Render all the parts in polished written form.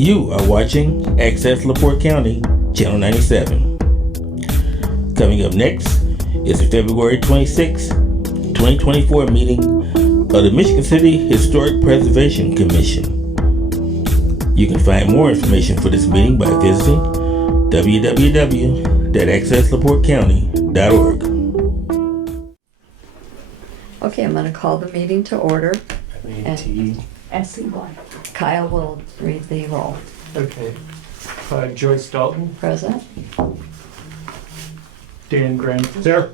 You are watching Access LaPorte County, Channel 97. Coming up next is the February 26, 2024 meeting of the Michigan City Historic Preservation Commission. You can find more information for this meeting by visiting www.accesslaportecounty.org. Okay, I'm going to call the meeting to order. SC1. Kyle will read the roll. Okay. Joyce Dalton, Present. Dan Grant, There.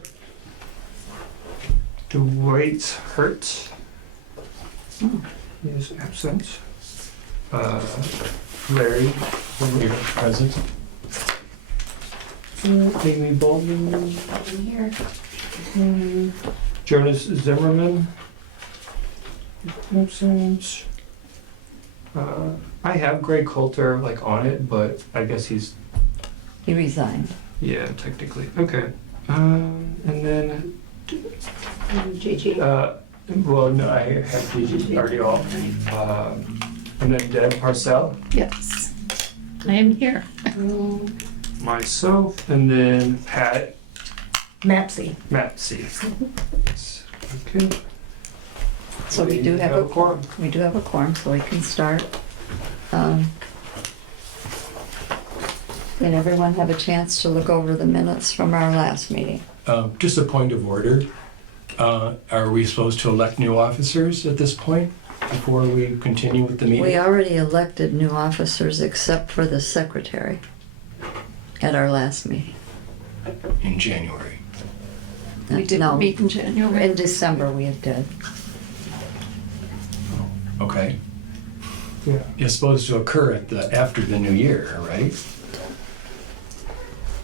Dwight Hertz Hmm. is absent. Larry Present. Amy Baldwin, I'm here. Jonas Zimmerman absent. I have Greg Coulter on it, but I guess he's He resigned. technically okay. And then JG. well, no, I have DG already off. And then Deb Parcell, Yes. I am here. myself, and then Pat Mapsy. Mapsy. Okay. So we do have a quorum. We do have a quorum, so we can start. Did everyone have a chance to look over the minutes from our last meeting? Just a point of order. Are we supposed to elect new officers at this point before we continue with the meeting? We already elected new officers except for the secretary at our last meeting. In January. We didn't No, meet in January. in December we did. Okay. Yeah. It's supposed to occur after the new year, right?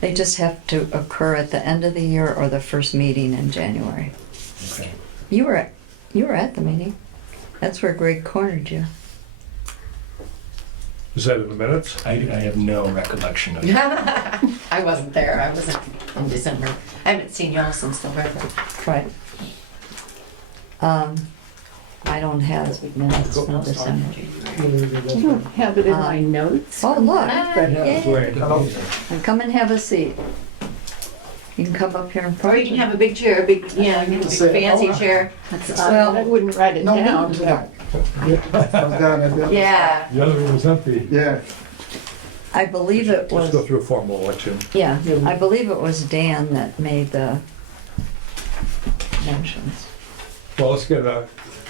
They just have to occur at the end of the year or the first meeting in January. Okay. You were at the meeting. That's where Greg cornered you. Is that in the minutes? I have no recollection of it. I wasn't there. I wasn't in December. I haven't seen y'all since November. Right. I don't have minutes from December. I don't have it in my notes. Oh, look. Great. And come and have a seat. You can come up here and. Or you can have a big chair, a big fancy chair. Well, I wouldn't write it down. Yeah. The other one was empty. Yeah, I believe it Let's go was, through a formal election. yeah, I believe it was Dan that made the motions. Well, let's get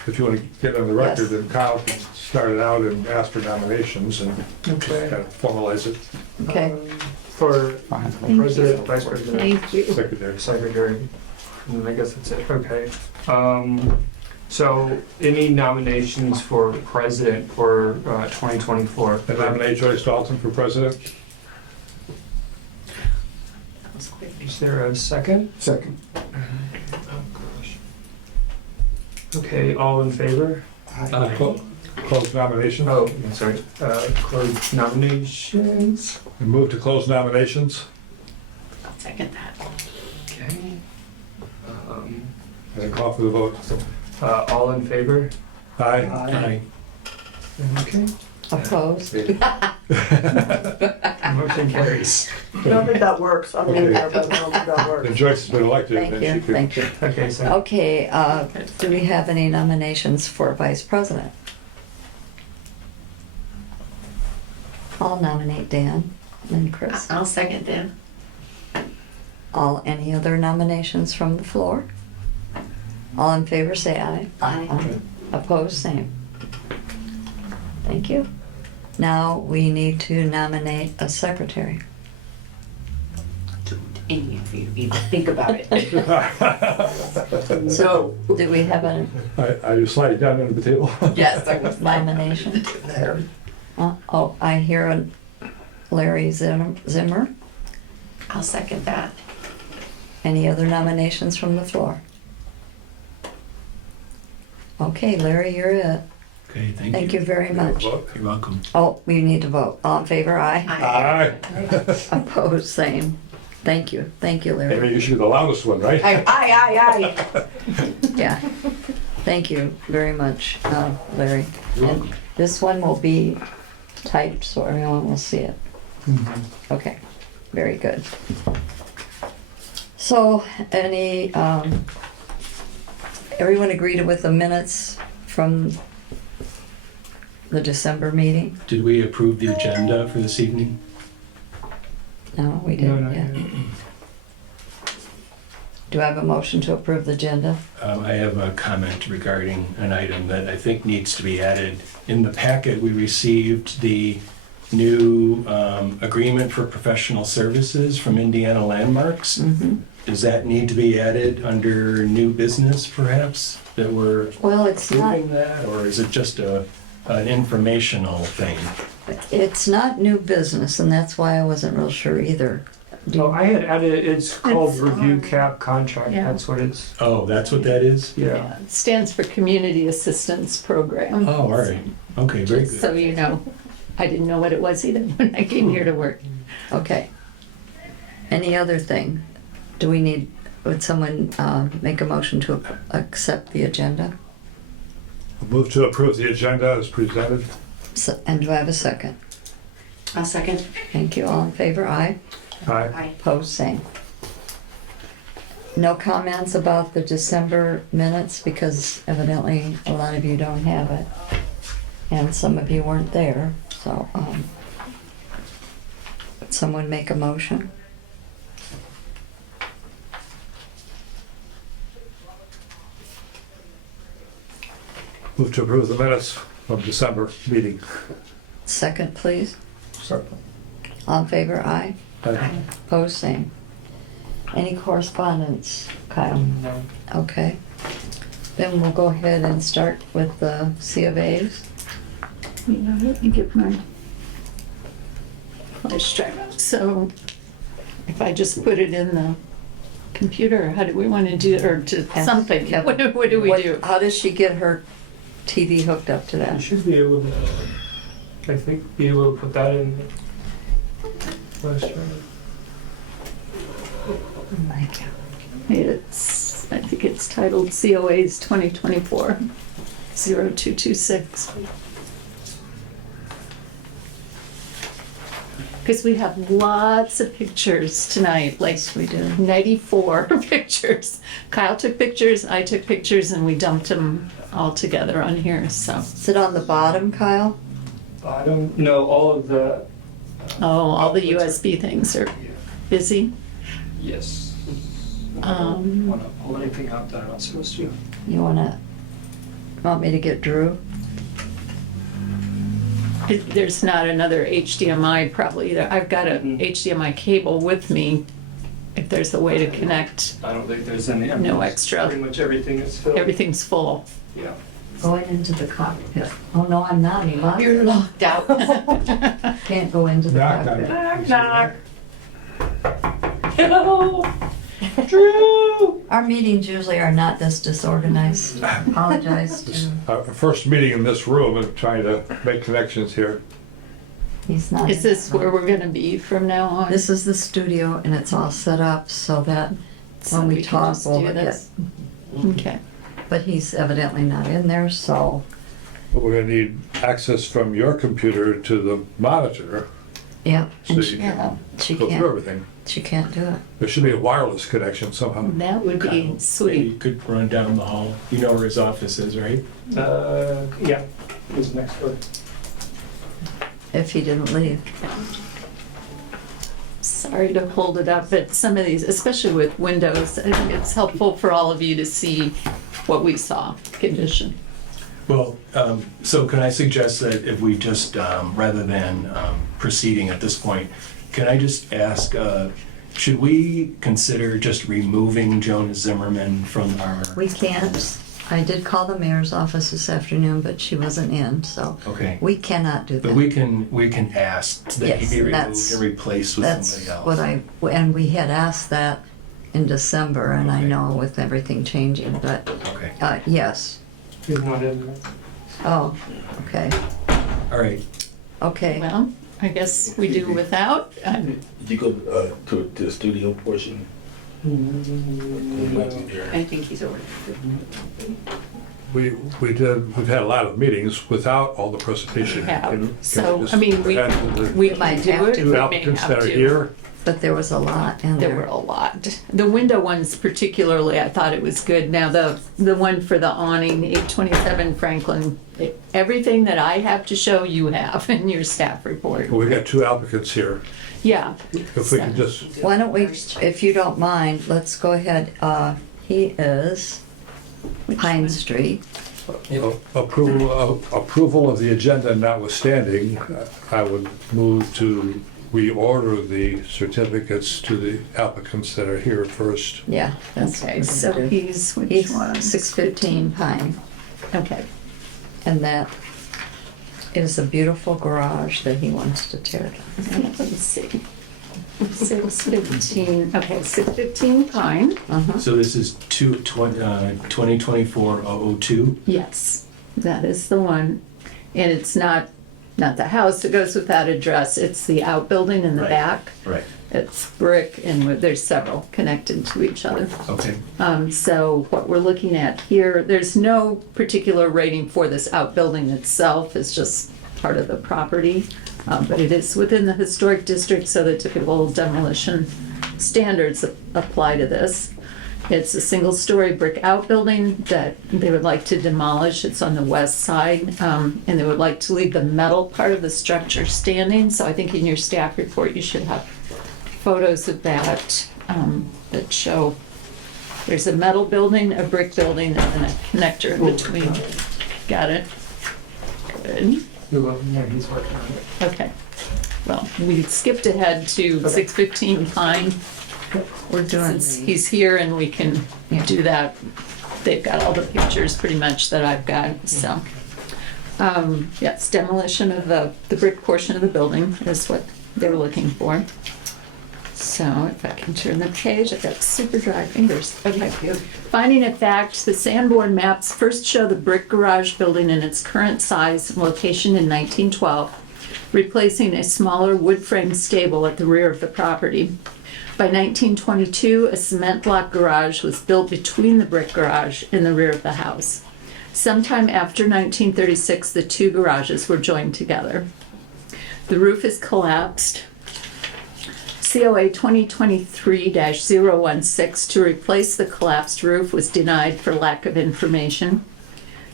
if you want to get on the record, Yes. then Kyle can start it out and ask for nominations and Okay. kind of formalize it. Okay, For president, vice president, Thank you. Secretary. secretary, and I guess that's it. Okay. So any nominations for president for 2024? I nominate Joyce Dalton for president. Is there a second? second. Okay, all in favor? Close nominations. Oh, I'm sorry. Close nominations. And move to close nominations. I'll second that. Okay. And call for the vote. All in favor? Aye. Aye. Okay. opposed? Motion carries. I don't think that works. I mean, I don't think that works. And Joyce has been elected. Thank and you, she could- thank you. Okay, so Okay, do we have any nominations for vice president? I'll nominate Dan and Chris. I'll second them. Any other nominations from the floor? All in favor, say aye. Aye. Opposed, same. Thank you. Now we need to nominate a secretary. Don't any of you even think about it. So, do we have a Are you sliding down under the table? Yes, I was nomination? Oh, I hear a Larry Zimmer. I'll second that. Any other nominations from the floor? Okay, Larry, you're it. Okay, thank you. Thank you very much. Vote. You're welcome. Oh, we need to vote. All in favor, aye. Aye. Opposed, same. Thank you, Maybe Larry. you should be the loudest one, right? Aye. Yeah. Thank you very much, Larry. And this one will be typed so everyone will see it? Okay, very good. So, everyone agreed with the minutes from the December meeting? Did we approve the agenda for this evening? No, we didn't yet. Do I have a motion to approve the agenda? I have a comment regarding an item that I think needs to be added. In the packet, we received the new agreement for professional services from Indiana Landmarks. Mm-hmm. Does that need to be added under new business, perhaps, that we're Well, it's not, approving that? Or is it just an informational thing? it's not new business, and that's why I wasn't real sure either. So I had added, it's called It's, review cap contract, yeah. that's what it's, Oh, that's what that is? yeah. It stands for Community Assistance Program. Oh, all right. Okay, very Just so good. you know, I didn't know what it was either when I came here to work. Okay. Any other thing? Would someone make a motion to accept the agenda? Move to approve the agenda as presented. And do I have a second? I'll second. Thank you. All in favor? Aye. Aye. Opposed? Same. No comments about the December minutes because evidently a lot of you don't have it. And some of you weren't there, so, would someone make a motion? Move to approve the minutes from December meeting. Second, please. All in favor? Aye. Aye. Opposed? Same. Any correspondence, Kyle? No. Okay. Then we'll go ahead and start with the C of A's. You know, let me get my flash drive. So if I just put it in the computer, how do we want to do, or to Ask something? Kevin. What do we do? How does she get her TV hooked up to You that? should be able to, I think, be able to put that in. Flash drive. I think it's titled COAs 2024-0226. Because we have lots of pictures tonight, like Yes, we do. 94 pictures. Kyle took pictures, I took pictures, and we dumped them all together on here, so. Is it on the bottom, Kyle? I don't know, all of the, Oh, all the USB things are busy. yes. Um, Want to pull anything out that I'm not supposed to? You want me to get Drew? There's not another HDMI probably either. I've got a HDMI cable with me if there's a way to connect. I don't think there's any. I mean, No extra. Pretty much everything is filled. Everything's full. Yeah. Going into the cockpit. Oh, no, I'm not. I'm locked. You're locked out. Can't go into the Knock, cockpit. Hello, Drew. Our meetings usually are not this disorganized. I apologize to, Our first meeting in this room and trying to make connections here. he's not. Is this where we're gonna be from now on? This is the studio and it's all set up so that So when we can talk, just we'll do get, this? Okay. but he's evidently not in there, so, But we're gonna need access from your computer to the monitor yeah. so And you Yeah. can she go through can't, everything. she can't do it. There should be a wireless connection somehow. That would be Maybe you sweet. could run down the hall. You know where his office is, right? Yeah, it's next door. If he didn't leave. Sorry to hold it up, but some of these, especially with Windows, I think it's helpful for all of you to see what we saw, condition. Well, so can I suggest that if we just, rather than proceeding at this point, can I just ask, should we consider just removing Joan Zimmerman from our? We can't. I did call the mayor's office this afternoon, but she wasn't in, so Okay, we cannot do but that. we can ask that Yes, he be removed that's- and replaced with That's somebody what else. and we had asked that in December, and I Okay. know with everything changing, but, Okay, yes. He's not in there. Oh, okay, all right. okay. Well, I guess we do without. Did you go to the studio portion? I think he's over. we've had a lot of meetings without all the presentation. We have. Can So, just I mean, we add to the we might might do have it. to. we two may applicants have that are to. here. But there was a lot in There were there. a lot. The window ones particularly, I thought it was good. Now, the one for the awning, 827 Franklin, everything that I have to show, you have in your staff report. We've got two applicants here. Yeah. If we can just, Why don't we, if you don't mind, let's go ahead. He is Pine Street. approval of the agenda notwithstanding, I would move to reorder the certificates to the applicants that are here first. Yeah, that's what Okay, we're so gonna do. he's, which He's one? 615 Pine, Okay. and that is a beautiful garage that he wants to tear down. Let me see. 615, okay, 615 Pine. Uh-huh. So this is 2024-002? Yes, that is the one. And it's not the house that goes with that address, it's the outbuilding in the Right. back. Right. It's brick and there's several connected to each other. Okay. So what we're looking at here, there's no particular rating for this outbuilding itself, it's just part of the property. But it is within the historic district, so the typical demolition standards apply to this. It's a single-story brick outbuilding that they would like to demolish. It's on the west side, and they would like to leave the metal part of the structure standing. So I think in your staff report, you should have photos of that that show there's a metal building, a brick building, and then a connector in between. Got it? Good. Yeah, he's working on it. Okay. Well, we skipped ahead to 615 Pine. We're doing Since the, he's here and we can do that, they've got all the pictures pretty much that I've got, so. Yes, demolition of the brick portion of the building is what they were looking for. So if I can turn the page, I've got super dry fingers. Okay. Finding of fact, the Sanborn maps first show the brick garage building in its current size and location in 1912, replacing a smaller wood frame stable at the rear of the property. By 1922, a cement block garage was built between the brick garage and the rear of the house. Sometime after 1936, the two garages were joined together. The roof is collapsed. COA 2023-016 to replace the collapsed roof was denied for lack of information.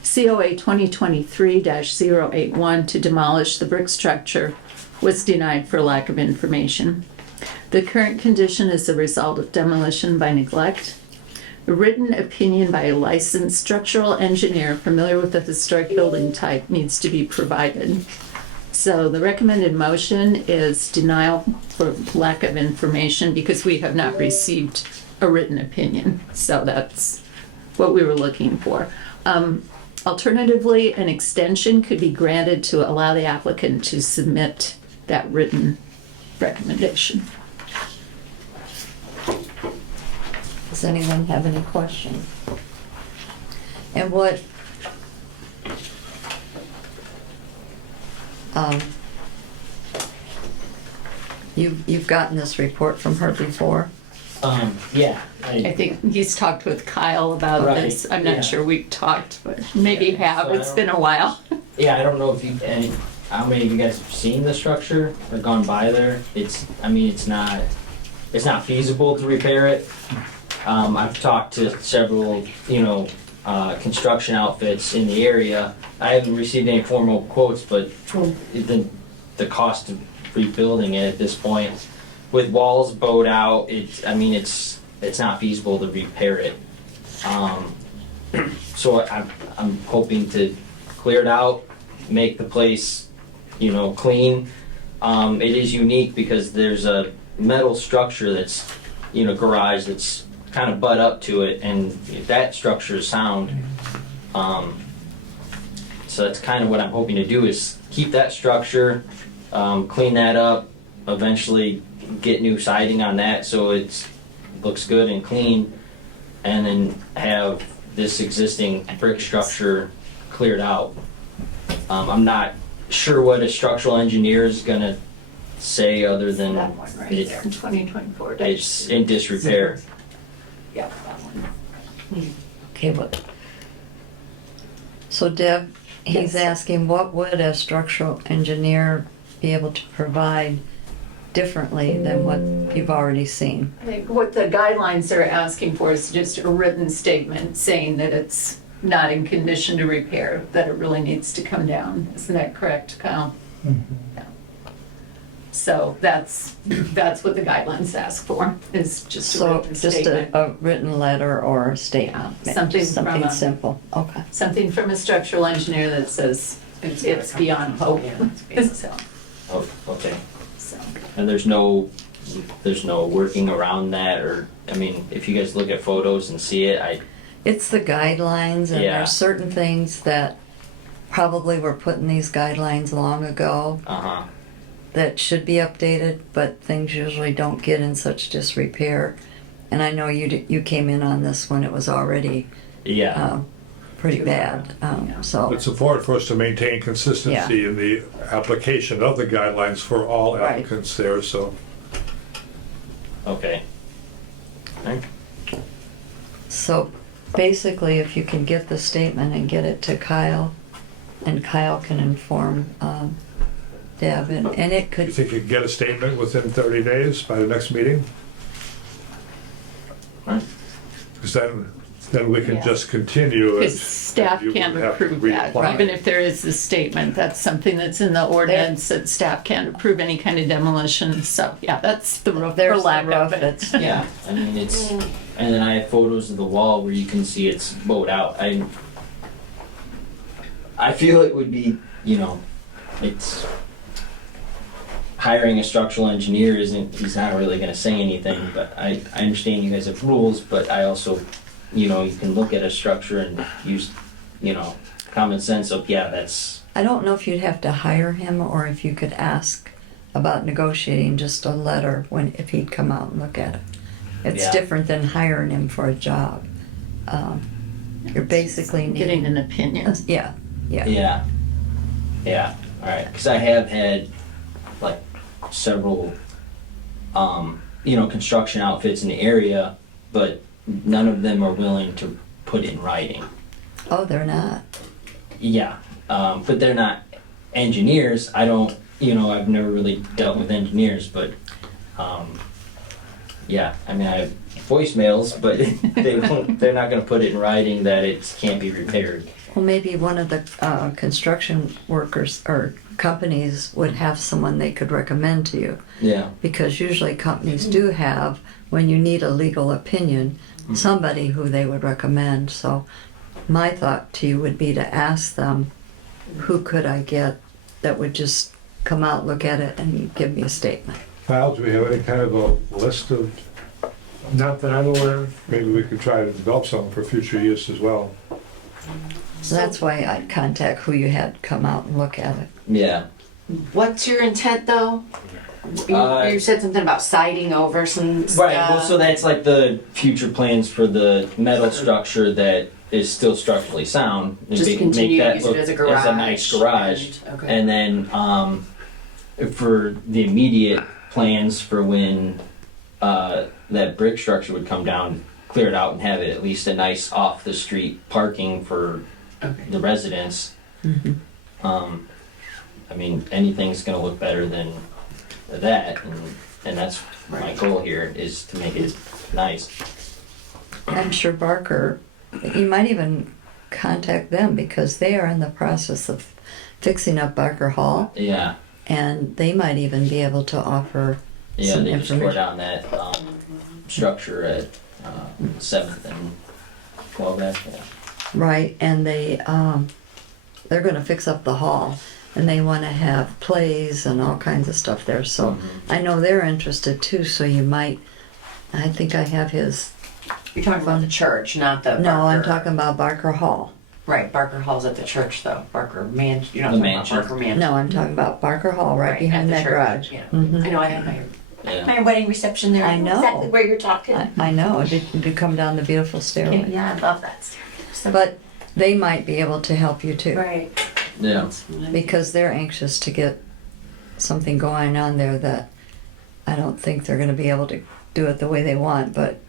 COA 2023-081 to demolish the brick structure was denied for lack of information. The current condition is the result of demolition by neglect. A written opinion by a licensed structural engineer familiar with the historic building type needs to be provided. So the recommended motion is denial for lack of information because we have not received a written opinion. So that's what we were looking for. Alternatively, an extension could be granted to allow the applicant to submit that written recommendation. does anyone have any questions? And what, you've gotten this report from her before? Yeah. I think he's talked with Kyle about Right, this. I'm yeah. not sure we've talked, but maybe you have. So It's been a while. Yeah, I don't know if you, and how many of you guys have seen the structure or gone by there. It's not feasible to repair it. I've talked to several, construction outfits in the area. I haven't received any formal quotes, but the cost of rebuilding it at this point, with walls bowed out, it's not feasible to repair it. So I'm hoping to clear it out, make the place, clean. It is unique because there's a metal structure that's, garage that's kind of butt up to it, and that structure is sound. So that's kind of what I'm hoping to do is keep that structure, clean that up, eventually get new siding on that so it looks good and clean, and then have this existing brick structure cleared out. I'm not sure what a structural engineer is gonna say other than That one right it- there, 2024. it's in disrepair. Yeah, that one. Okay, but So Deb, he's Yes. asking, what would a structural engineer be able to provide differently than what you've already seen? I think what the guidelines are asking for is just a written statement saying that it's not in condition to repair, that it really needs to come down. Isn't that correct, Kyle? Yeah. So that's what the guidelines ask for, is just a So written just statement. a written letter or a statement? Yeah, something Just from something a- simple, okay. Something from a structural engineer that says it's beyond hope. So, Oh, okay. so. And there's no working around that, or, I mean, if you guys look at photos and see it, It's the guidelines, and Yeah. there's certain things that probably were put in these guidelines long ago that should be updated, but things usually don't get in such disrepair. And I know you came in on this when it was already yeah. pretty bad, so. It's important for us to maintain consistency in the application of the guidelines for all Right. applicants there, so. Okay. So basically, if you can get the statement and get it to Kyle, and Kyle can inform Deb, and it You could, think you can get a statement within 30 days by the next meeting? Right. Because then we can Yeah. just continue it. Because staff You can't would have to approve that, reapply. even if there is a statement, that's something that's in the ordinance, that staff can't approve any kind of demolition, so, yeah, that's the roof, for there's the lack of roof, it. it's, Yeah, I mean, it's, and then I have photos of the wall where you can see it's bowed out. I feel it would be, it's, hiring a structural engineer he's not really gonna say anything, but I understand you guys have rules, but I also, you can look at a structure and use, common sense of, yeah, that's, I don't know if you'd have to hire him or if you could ask about negotiating just a letter if he'd come out and look at it. It's Yeah. different than hiring him for a job. You're basically Getting needing, an opinion. yeah, yeah, all right, because I have had, like, several, construction outfits in the area, but none of them are willing to put it in writing. oh, they're not. Yeah, but they're not engineers. I don't, I've never really dealt with engineers, but, yeah, I mean, I have voicemails, but they're not gonna put it in writing that it can't be repaired. Well, maybe one of the construction workers or companies would have someone they could recommend to you. Yeah, Because usually companies do have, when you need a legal opinion, somebody who they would recommend. So my thought to you would be to ask them, who could I get that would just come out, look at it, and give me a statement? Kyle, do we have any kind of a list of, Not that I'm aware of. maybe we could try to develop some for future use as well? So that's why I'd contact who you had come out and look at it. yeah. What's your intent though? You said something about siding over some stuff. Right, well, so that's like the future plans for the metal structure that is still structurally sound. and Just make continue that to use it look as a garage. nice garage. And- okay. And then, for the immediate plans for when, that brick structure would come down, clear it out and have it at least a nice off-the-street parking for Okay. the residents. I mean, anything's gonna look better than that, and that's my goal here, is to make it nice. I'm sure Barker, you might even contact them because they are in the process of fixing up Barker Hall, Yeah, and they might even be able to offer yeah, some they just tore information. down that, structure at, 7th and 12th, yeah. Right, and they're gonna fix up the hall, and they wanna have plays and all kinds of stuff there, so I know they're interested too, so you might, I think I have his, You're talking about the church, not the no, I'm Barker. talking about Barker Hall. Right, Barker Hall's at the church though. Barker Man. You're not The talking mansion. about Barker Mansion. No, I'm talking about Barker Hall, right behind at the that church, garage. Yeah. Mhm. I know. I have my Yeah. wedding reception there. I know. Exactly where you're talking. I know, did you come down the beautiful stairway? Yeah, I love that. So, But they might be able to help you too. right. Yeah, Because they're anxious to get something going on there that I don't think they're gonna be able to do it the way they want, but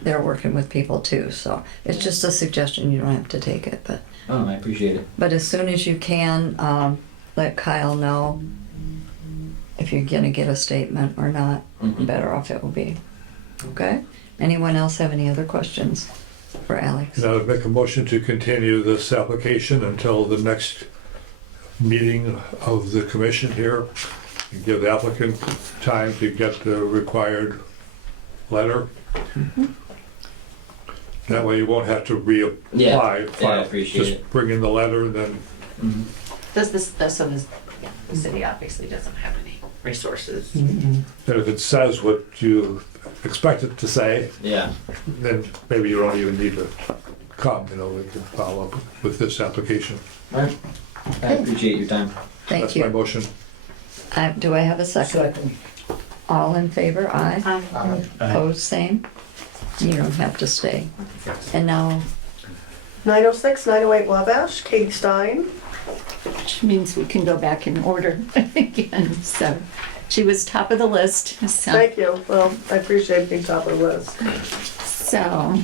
they're working with people too, so it's just a suggestion, you don't have to take it, but I appreciate it. as soon as you can, let Kyle know if you're gonna get a statement or not, Mhm. better off it will be. Okay? Anyone else have any other questions for Alex? Now, make a motion to continue this application until the next meeting of the commission here. And give the applicant time to get the required letter. That way you won't have to reapply. Yeah, I file. appreciate it. Just bring in the letter and then, Mhm. This one is, the city obviously doesn't have any resources. and if it says what you expect it to say, Yeah. then maybe you don't even need to come, we can follow up with this application. All right. I appreciate your time. Thank That's my you. motion. Do I have a second? All in favor, aye. Opposed, same. You don't have to stay. And now, 906, 908 Wabash, Katie Stein. Which means we can go back in order again. So she was top of the list. Thank you. Well, I appreciate being top of the list. So,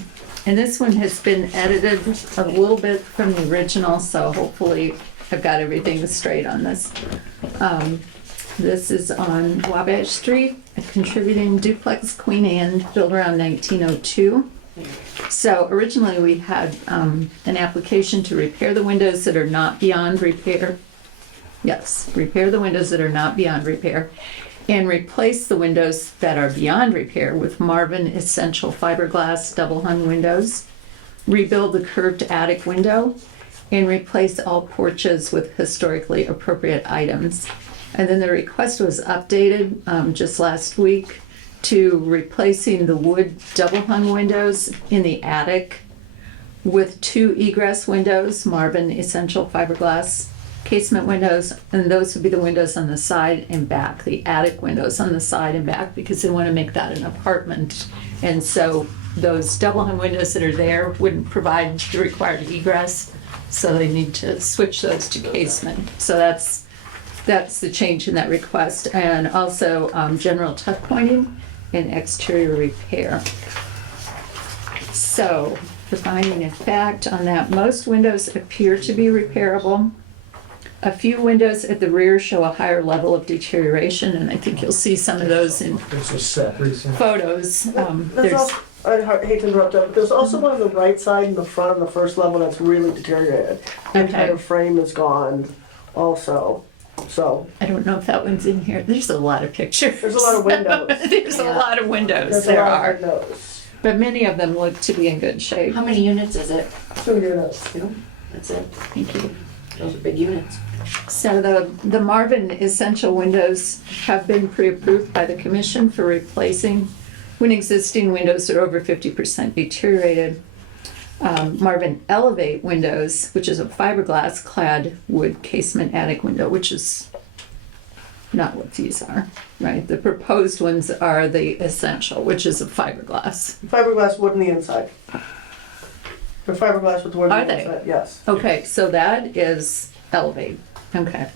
and this one has been edited a little bit from the original, so hopefully I've got everything straight on this. This is on Wabash Street, a contributing duplex Queen Anne built around 1902. So originally we had an application to repair the windows that are not beyond repair. Yes, repair the windows that are not beyond repair and replace the windows that are beyond repair with Marvin Essential Fiberglass double hung windows, rebuild the curved attic window, and replace all porches with historically appropriate items. And then the request was updated just last week to replacing the wood double hung windows in the attic with 2 egress windows, Marvin Essential Fiberglass casement windows, and those would be the windows on the side and back, the attic windows on the side and back, because they want to make that an apartment. And so those double hung windows that are there wouldn't provide the required egress, so they need to switch those to casement. So that's the change in that request. And also general tuck pointing and exterior repair. So the finding of fact on that, most windows appear to be repairable. A few windows at the rear show a higher level of deterioration, and I think you'll see some of those in It's a separate. photos. There's There's, also, I hate to interrupt, but there's also one on the right side in the front of the first level that's really deteriorated. The Okay. entire frame is gone also, so I don't know if that one's in here. There's a lot of pictures. there's a lot of windows. There's a lot of windows, There's a there lot are. of windows. But many of them look to be in good shape. How many units is it? 2 units. That's it. Thank you. Those are big units. So the Marvin Essential windows have been pre-approved by the commission for replacing when existing windows are over 50% deteriorated. Marvin Elevate windows, which is a fiberglass clad wood casement attic window, which is not what these are, right? The proposed ones are the Essential, which is a fiberglass. Fiberglass wood on the inside. The fiberglass with wood on Are the they? inside, yes. Okay, so that is Elevate. Okay.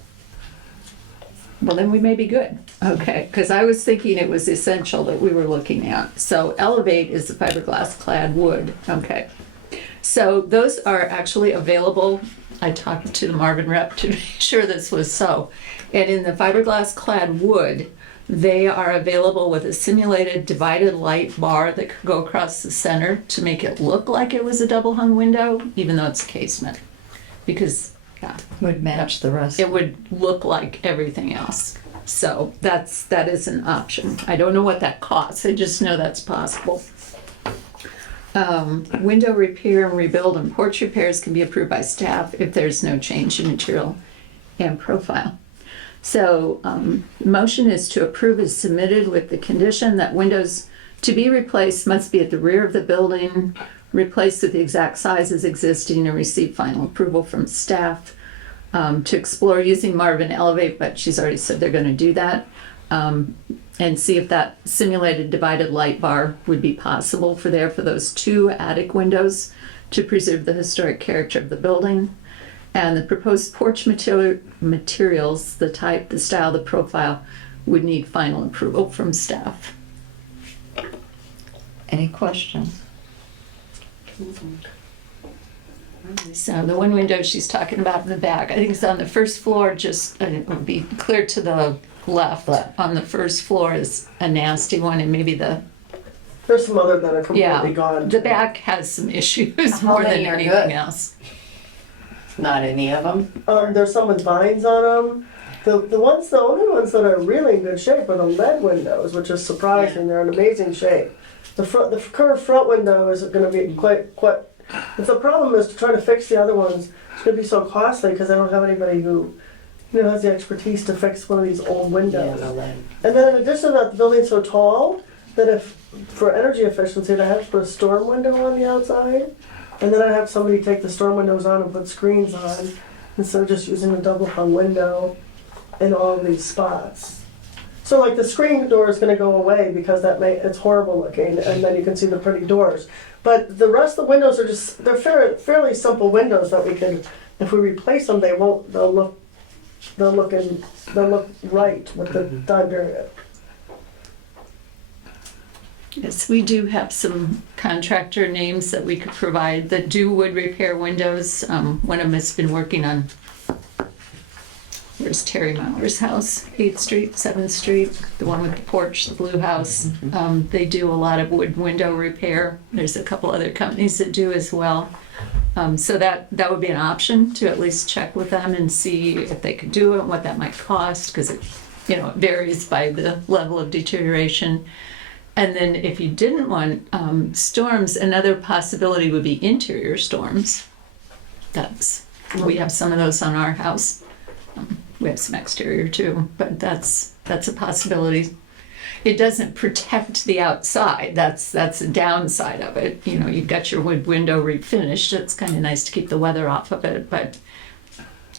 Well, then we may be good. Okay, because I was thinking it was Essential that we were looking at. So Elevate is the fiberglass clad wood. Okay. So those are actually available. I talked to the Marvin rep to make sure this was so. And in the fiberglass clad wood, they are available with a simulated divided light bar that could go across the center to make it look like it was a double hung window, even though it's casement. Because, yeah, would match the rest. it would look like everything else. So that is an option. I don't know what that costs. I just know that's possible. Window repair and rebuild and porch repairs can be approved by staff if there's no change in material and profile. So the motion is to approve as submitted with the condition that windows to be replaced must be at the rear of the building, replaced with the exact size as existing, and receive final approval from staff. To explore using Marvin Elevate, but she's already said they're going to do that, and see if that simulated divided light bar would be possible for those 2 attic windows to preserve the historic character of the building. And the proposed porch materials, the type, the style, the profile, would need final approval from staff. Any questions? So the one window she's talking about in the back, I think it's on the first floor, just, it would be clear to the left. On the first floor is a nasty one, and maybe There's some other that are yeah, completely gone. the back has some issues How more than many are anything good? else. Not any of them. There's some with vines on them. The only ones that are really in good shape are the lead windows, which is surprising. They're in amazing shape. The curved front window is going to be quite. But the problem is to try to fix the other ones. It's going to be so costly because I don't have anybody who, has the expertise to fix one of these old windows. And then in addition to that, the building's so tall that if, for energy efficiency, I have to put a storm window on the outside, and then I have somebody take the storm windows on and put screens on, instead of just using a double hung window in all of these spots. So like the screen door is going to go away because it's horrible looking, and then you can see the pretty doors. But the rest of the windows are they're fairly simple windows that we can, if we replace them, they'll look right with the time period. Yes, we do have some contractor names that we could provide that do wood repair windows. One of them has been working on, where's Terry Mauer's house? 8th Street, 7th Street, the one with the porch, the blue house. They do a lot of wood window repair. There's a couple other companies that do as well. So that would be an option to at least check with them and see if they could do it and what that might cost, because it varies by the level of deterioration. And then if you didn't want storms, another possibility would be interior storms. We have some of those on our house. We have some exterior too, but that's a possibility. It doesn't protect the outside. That's the downside of it. You've got your wood window refinished. It's kind of nice to keep the weather off of it, but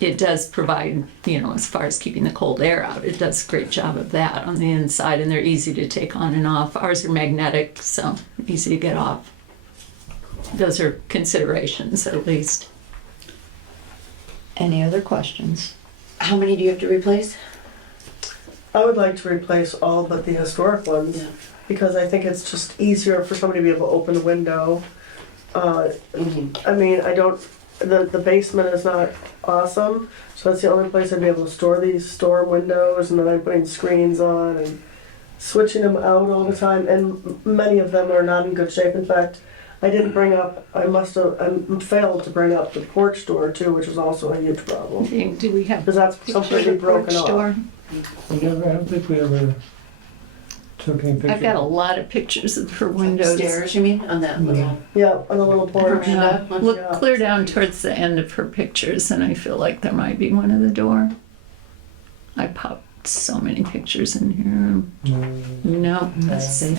it does provide, as far as keeping the cold air out, it does a great job of that on the inside, and they're easy to take on and off. Ours are magnetic, so easy to get off. Those are considerations, at least. Any other questions? How many do you have to replace? I would like to replace all but the historic ones, Yeah. because I think it's just easier for somebody to be able to open the window. The basement is not awesome, so that's the only place I'd be able to store these storm windows, and then I'm putting screens on and switching them out all the time, and many of them are not in good shape. In fact, I failed to bring up the porch door too, which was also a huge problem, Do we have because that's completely broken off. door? I don't think we ever took any pictures. I've got a lot of pictures of her windows. Upstairs, you mean? On that little Yeah, on the little porch. veranda? Look Yeah. clear down towards the end of her pictures, and I feel like there might be one at the door. I popped so many pictures in here. No, let's see.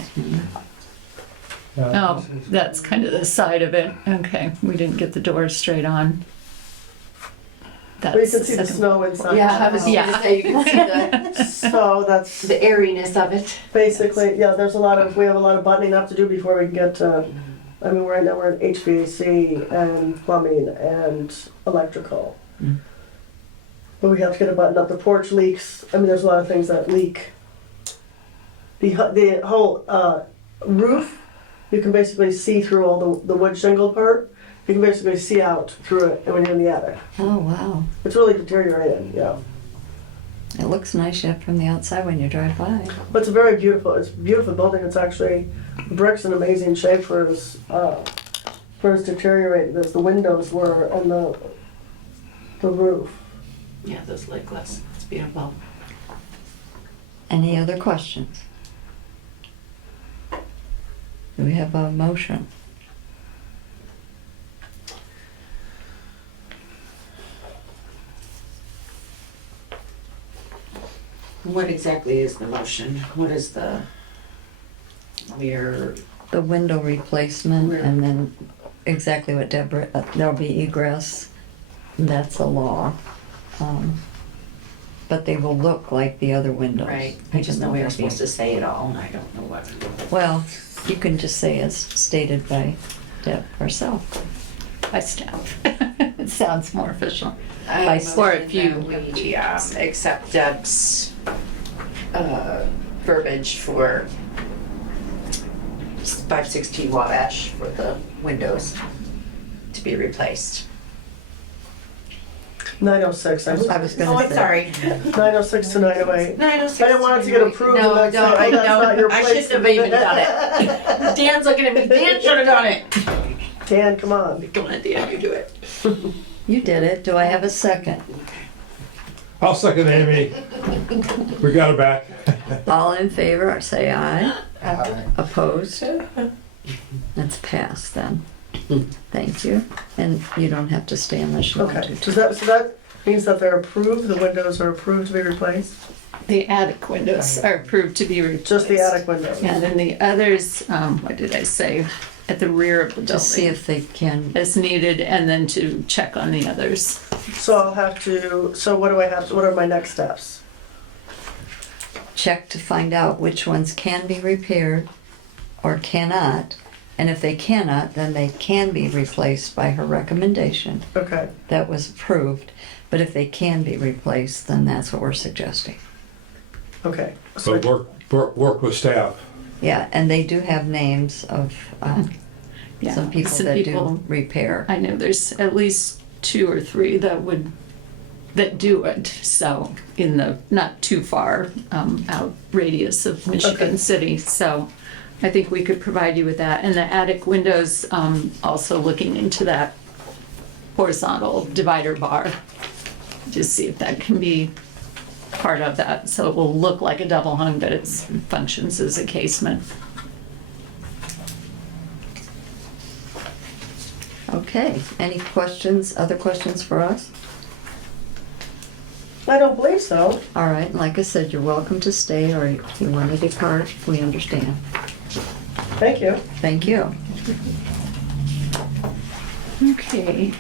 Oh, that's kind of the side of it. Okay, we didn't get the door straight on. But you That's can see the second- snow inside. Yeah, I was Yeah. gonna say, you can see So that's the airiness of it. basically, we have a lot of buttoning up to do before we can get to, right now we're in HVAC and plumbing and electrical. But we have to get it buttoned up. The porch leaks. There's a lot of things that leak. The whole roof, you can basically see through all the wood shingle part. You can basically see out through it when you're in the attic. Oh, wow. It's really deteriorated, yeah. It looks nice yet from the outside when you drive by. But it's a beautiful building. It's actually, the brick's in amazing shape for as deteriorated as the windows were and the roof. Yeah, those lake glass. It's beautiful. Any other questions? Do we have a motion? What exactly is the motion? What is the, The window replacement, Where? and then exactly what Deborah, there'll be egress. That's a law. But they will look like the other windows. right, I just know we Even were though supposed to say it all, and I don't know what. Well, you can just say as stated by Deb herself. By staff. It sounds more official. Or if we accept Deb's verbiage for 516 Wabash for the windows to be replaced. 906. I was Oh, gonna I'm say. sorry. 906 to 908. 906. I didn't want it to get approved No, and no, that's not your I place. shouldn't have even done it. Dan's looking at me. Dan should have done it. Dan, come on. Come on, Dan, you do it. You did it. Do I have a second? I'll second Amy. We got her back. All in favor, say aye. Opposed? That's passed then. Thank you. And you don't have to stay unless you want Okay, to. so that means that they're approved, the windows are approved to be replaced? The attic windows are approved to be replaced. Just the attic windows? And then the others, what did I say, at the rear of the To see building if they can, as needed, and then to check on the others. So I'll have to, so what do I have, what are my next steps? check to find out which ones can be repaired or cannot. And if they cannot, then they can be replaced by her recommendation Okay, that was approved. But if they can be replaced, then that's what we're suggesting. okay. So work with staff. Yeah, and they do have names of Yeah, some people some that people- do repair. I know there's at least 2 or 3 that do it, so in the not too far out radius of Michigan Okay. City. So I think we could provide you with that. And the attic windows, also looking into that horizontal divider bar to see if that can be part of that. So it will look like a double hung, but it functions as a casement. Okay, any questions, other questions for us? I don't believe so. All right, like I said, you're welcome to stay, or if you want to depart, we understand. Thank you. Thank you. Okay.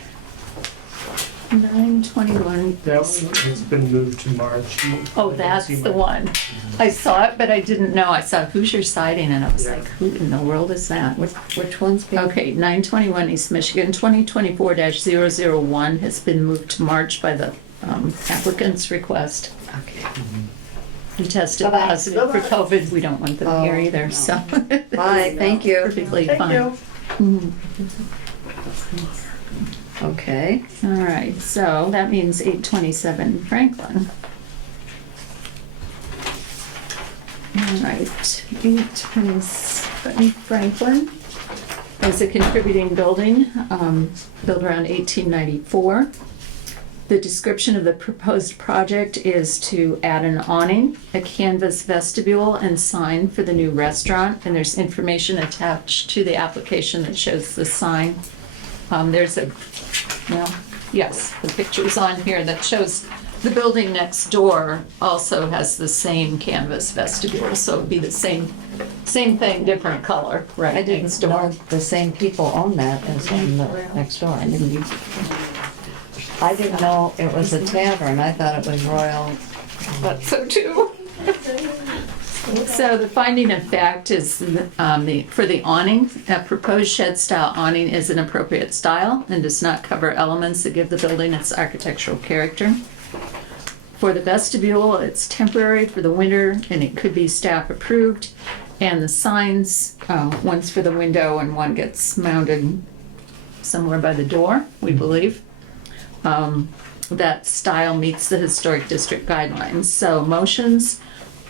9/21. That one has been moved to March. Oh, that's the one. I saw it, but I didn't know. I saw Hoosier Siding and I was Yeah. like, who in the world is that? Which one's being? Okay, 921 East Michigan, 2024-001 has been moved to March by the applicant's request. Okay. He tested Bye-bye. positive for COVID. We don't want them here Oh, either, no. so. Bye, thank you. Perfectly Thank fine. you. Okay, All right, so that means 827 Franklin. All right, 827 Franklin is a contributing building, built around 1894. The description of the proposed project is to add an awning, a canvas vestibule, and sign for the new restaurant. And there's information attached to the application that shows the sign. There's a, well, yes, the picture's on here that shows the building next door also has the same canvas vestibule, so it'd be the same thing, different color, right? I didn't next door. know the same people own that as on the next door. I didn't know it was a tavern, I thought it was Royal. Thought so too. So the finding of fact is for the awning, a proposed shed-style awning is an appropriate style and does not cover elements that give the building its architectural character. For the vestibule, it's temporary for the winter and it could be staff approved. And the signs, one's for the window and one gets mounted somewhere by the door, we believe. That style meets the historic district guidelines. So motions,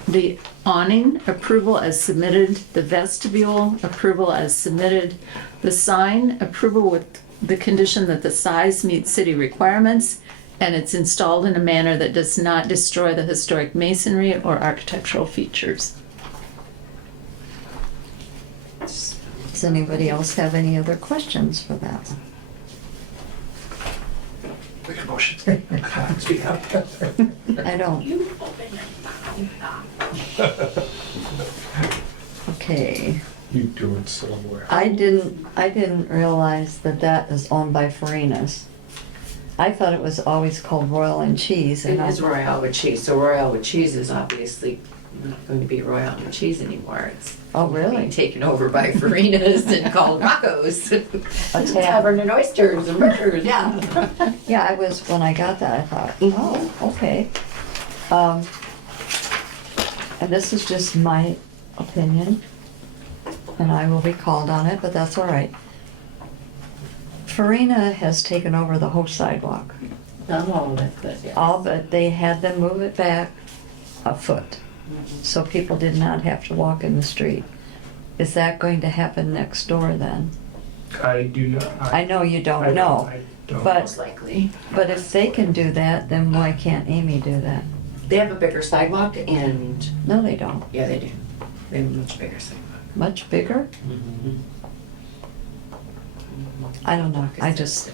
the awning approval as submitted, the vestibule approval as submitted, the sign approval with the condition that the size meets city requirements and it's installed in a manner that does not destroy the historic masonry or architectural features. Does anybody else have any other questions for that one? Make a motion. I don't. Okay, You do it somewhere. I didn't realize that that is owned by Farinas. I thought it was always called Royal and Cheese. It And is Royale with cheese, so Royale with cheese is obviously not going to be Royale with cheese anymore. It's Oh, being really? taken over by Farina's and called Rocco's. A tavern. Tavern and oysters and burgers, yeah. Yeah, I was, when I got that, I thought, oh, okay. And this is just my opinion. and I will be called on it, but that's all right. Farina has taken over the whole sidewalk. Not all of it, but yeah. All but they had them move it back a foot, so people did not have to walk in the street. Is that going to happen next door then? I do not. I know you I don't know, I don't. but- Most likely. but if they can do that, then why can't Amy do that? They have a bigger sidewalk and, No, they don't. yeah, they do. They have a much bigger sidewalk. Much bigger? I don't know, I just,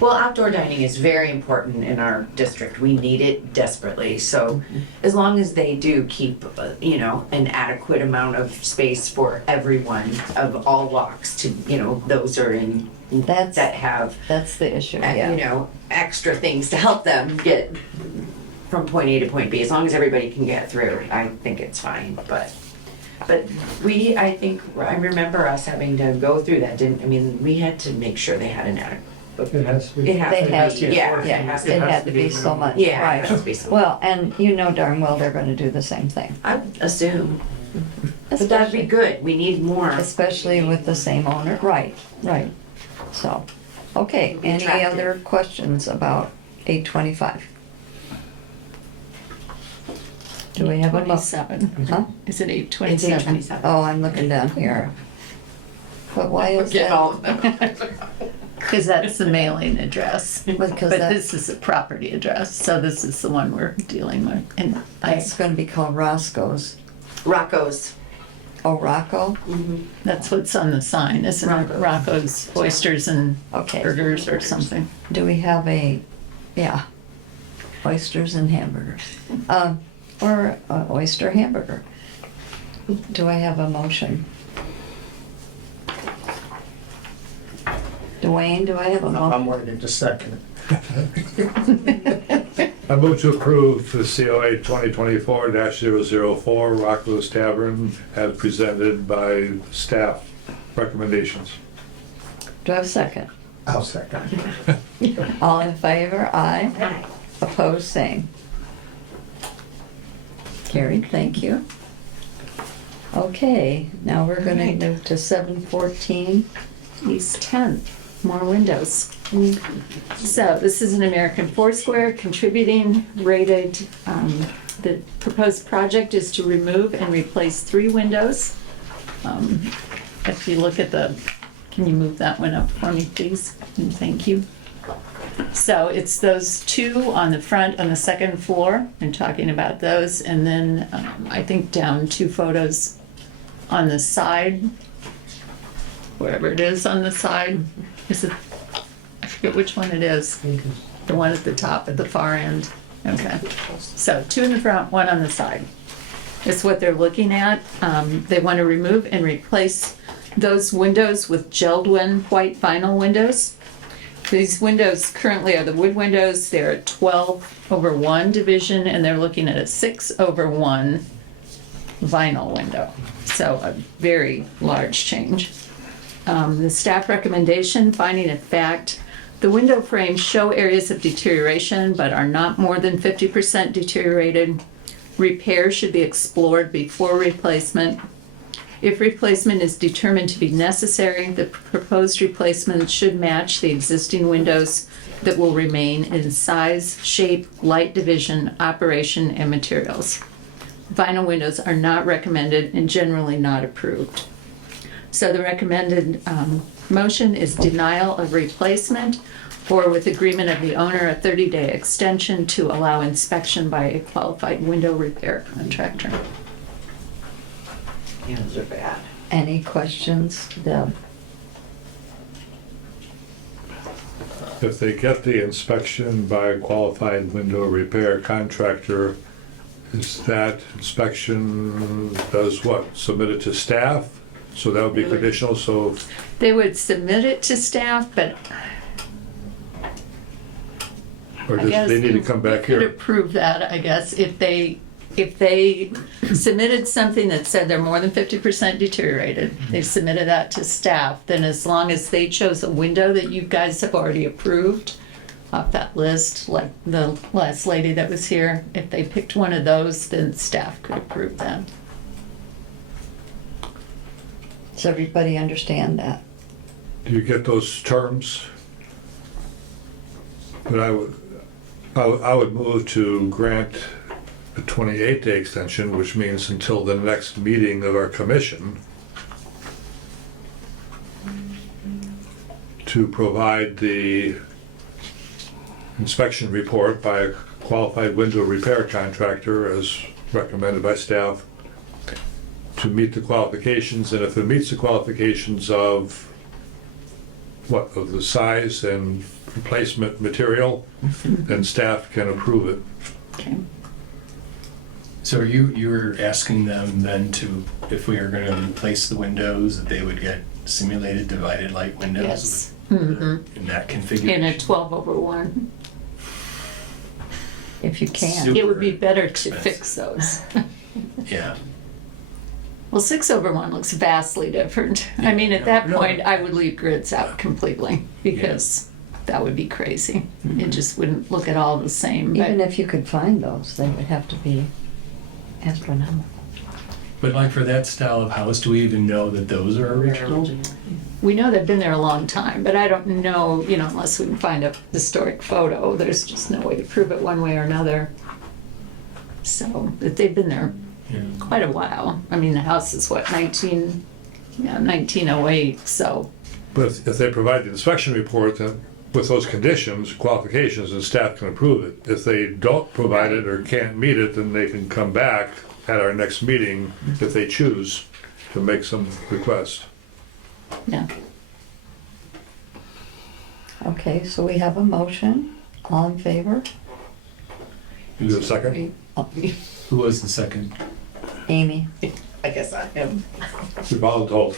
Well, outdoor dining is very important in our district. We need it desperately. So as long as they do keep, an adequate amount of space for everyone of all walks to, those are in, That's- that have, that's the issue, yeah. extra things to help them get from point A to point B. As long as everybody can get through, I think it's fine, but I remember us having to go through that, we had to make sure they had an adequate. It has to be. It has They to have be, to, yeah. yeah, it had to be so much, Yeah, right. it has to be so. Well, and you know darn well they're gonna do the same thing. I would assume, but that'd be good, we need more. Especially with the same owner, right, right. So, okay, any Attractive. other questions about 825? Do we have a mo- 27. Huh? Is it It's 827? 827. Oh, I'm looking down here. But why is Get that? all of them. Because that's the mailing address. Because But that- this is a property address, so this is the one we're dealing with. And It's gonna be called Roscoe's. Rocco's. Oh, Rocco? that's what's on the sign, isn't it? Rocco's. Rocco's Oysters and Okay. Burgers or something. Do we have yeah, oysters and hamburgers? Or oyster hamburger? Do I have a motion? Dwayne, do I have a motion? I'm waiting just a second. I move to approve the COA 2024-004 Rocco's Tavern as presented by staff recommendations. Do I have a second? I'll second. All in favor? Aye. Hi. Opposed, same. Carried, thank you. Okay, now we're gonna Right. move to 714. East 10th, more windows. So this is an American Foursquare contributing rated. The proposed project is to remove and replace 3 windows. If you look at can you move that one up for me, please? And thank you. So it's those 2 on the front on the second floor, and talking about those, and then I think down 2 photos on the side, wherever it is on the side. Is it, I forget which one it is. The one at the top at the far end. Okay. So 2 in the front, 1 on the side. Is what they're looking at. They want to remove and replace those windows with Geldwin white vinyl windows. These windows currently are the wood windows. They're a 12/1 division, and they're looking at a 6/1 vinyl window. So a very large change. The staff recommendation, finding of fact, the window frames show areas of deterioration but are not more than 50% deteriorated. Repair should be explored before replacement. If replacement is determined to be necessary, the proposed replacement should match the existing windows that will remain in size, shape, light division, operation, and materials. Vinyl windows are not recommended and generally not approved. So the recommended motion is denial of replacement, or with agreement of the owner, a 30-day extension to allow inspection by a qualified window repair contractor. Yeah, those are bad. Any questions, Deb? If they get the inspection by a qualified window repair contractor, is that inspection does what? Submit it to staff? So that would be conditional, so They would submit it to staff, but or I does guess they need to come back we could here? approve that, I guess, if they submitted something that said they're more than 50% deteriorated, they submitted that to staff, then as long as they chose a window that you guys have already approved off that list, like the last lady that was here, if they picked one of those, then staff could approve that. Does everybody understand that? Do you get those terms? But I would move to grant a 28-day extension, which means until the next meeting of our commission, to provide the inspection report by a qualified window repair contractor as recommended by staff to meet the qualifications, and if it meets the qualifications of of the size and replacement material, then staff can approve it. Okay. So you're asking them then to, if we are gonna replace the windows, that they would get simulated divided light windows? Yes. In that configuration? In a 12/1. If you can. Super It would be better to expensive. fix those. Yeah. Well, 6/1 looks vastly different. I mean, at that No. point, I would leave grids out completely because that would be crazy. It just wouldn't look at all the same. But Even if you could find those, they would have to be astronomical. But like for that style of house, do we even know that those are original? we know they've been there a long time, but I don't know, unless we can find a historic photo, there's just no way to prove it one way or another. So, but they've been there Yeah. quite a while. I mean, the house is what, 1908, so, But if they provide the inspection report, then with those conditions, qualifications, and staff can approve it. If they don't provide it or can't meet it, then they can come back at our next meeting, if they choose, to make some request. yeah. Okay, so we have a motion. All in favor? Is it a second? Who was the second? Amy. I guess I am. You're voluntold.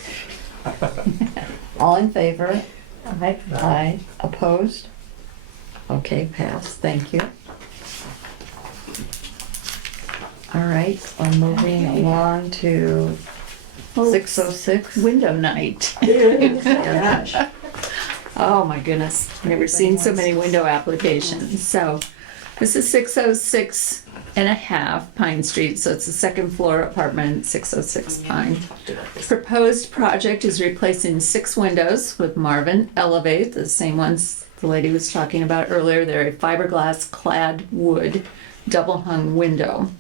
All in favor? Aye. Aye. Opposed? Okay, passed. Thank you. All right, we're moving along to 606. Window night. Yeah. Oh my goodness, never seen so many window applications. So this is 606 and a half Pine Street, so it's a second floor apartment, 606 Pine. Proposed project is replacing 6 windows with Marvin Elevate, the same ones the lady was talking about earlier. They're a fiberglass clad wood double hung window.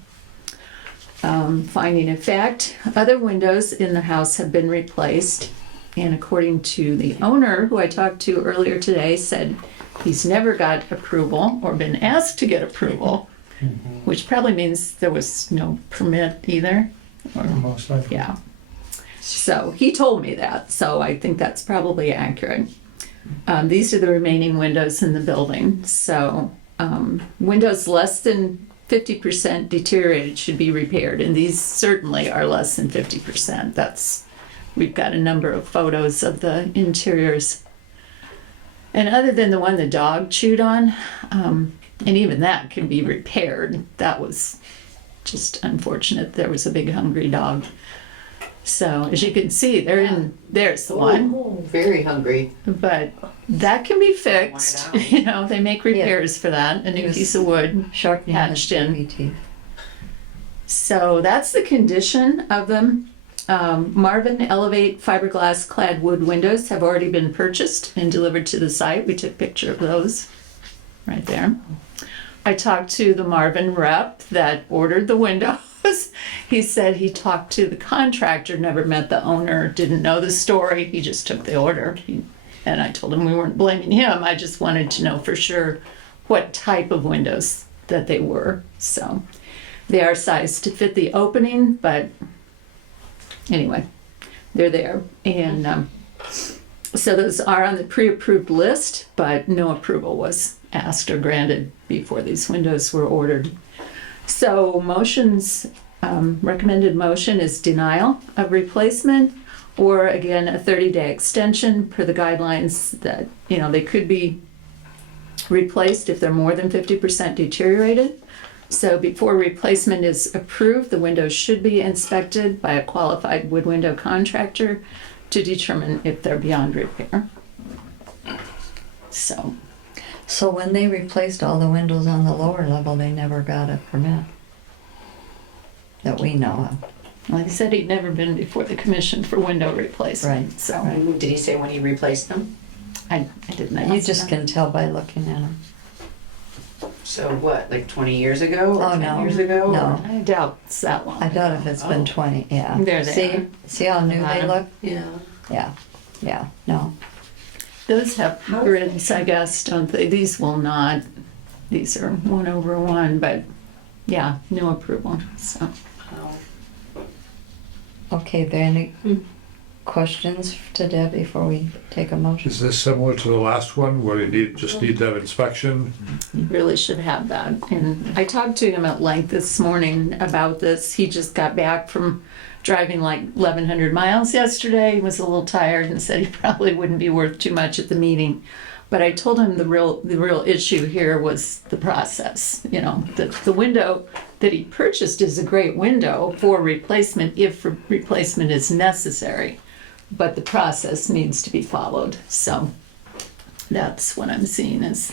Finding of fact, other windows in the house have been replaced, and according to the owner, who I talked to earlier today, said he's never got approval or been asked to get approval, which probably means there was no permit either. Or, Most likely. yeah. So he told me that, so I think that's probably accurate. These are the remaining windows in the building. So windows less than 50% deteriorated should be repaired, and these certainly are less than 50%. We've got a number of photos of the interiors. And other than the one the dog chewed on, and even that can be repaired, that was just unfortunate. There was a big hungry dog. So as you can see, there's the one. Very hungry. But that can be fixed. They make repairs for that. A new Yes. piece of wood Sharpening his hatched in. baby teeth. So that's the condition of them. Marvin Elevate fiberglass clad wood windows have already been purchased and delivered to the site. We took a picture of those right there. I talked to the Marvin rep that ordered the windows. He said he talked to the contractor, never met the owner, didn't know the story. He just took the order. And I told him we weren't blaming him. I just wanted to know for sure what type of windows that they were. So they are sized to fit the opening, but anyway, they're there. And so those are on the pre-approved list, but no approval was asked or granted before these windows were ordered. So recommended motion is denial of replacement, or again, a 30-day extension per the guidelines that, they could be replaced if they're more than 50% deteriorated. So before replacement is approved, the windows should be inspected by a qualified wood window contractor to determine if they're beyond repair. So, When they replaced all the windows on the lower level, they never got a permit that we know of. Like I said, he'd never been before the commission for window replacement, Right, so Did he say when he replaced them? I didn't ask You just him. can tell by looking at them. So what, like 20 years ago or Oh, 10 no. years ago? No. I doubt it's that long. I doubt if it's been Oh. 20, yeah. There they See, are. see how new they Bottom. look? Yeah. Yeah, no. Those have grids, I guess, don't they? These will not. These are 1/1, but yeah, no approval, so. Okay, there any questions to Deb before we take a motion? Is this similar to the last one where you just need that inspection? You really should have that. And I talked to him at length this morning about this. He just got back from driving like 1,100 miles yesterday. He was a little tired and said he probably wouldn't be worth too much at the meeting. But I told him the real issue here was the process. You know, the window that he purchased is a great window for replacement if replacement is necessary. But the process needs to be followed. So that's what I'm seeing is.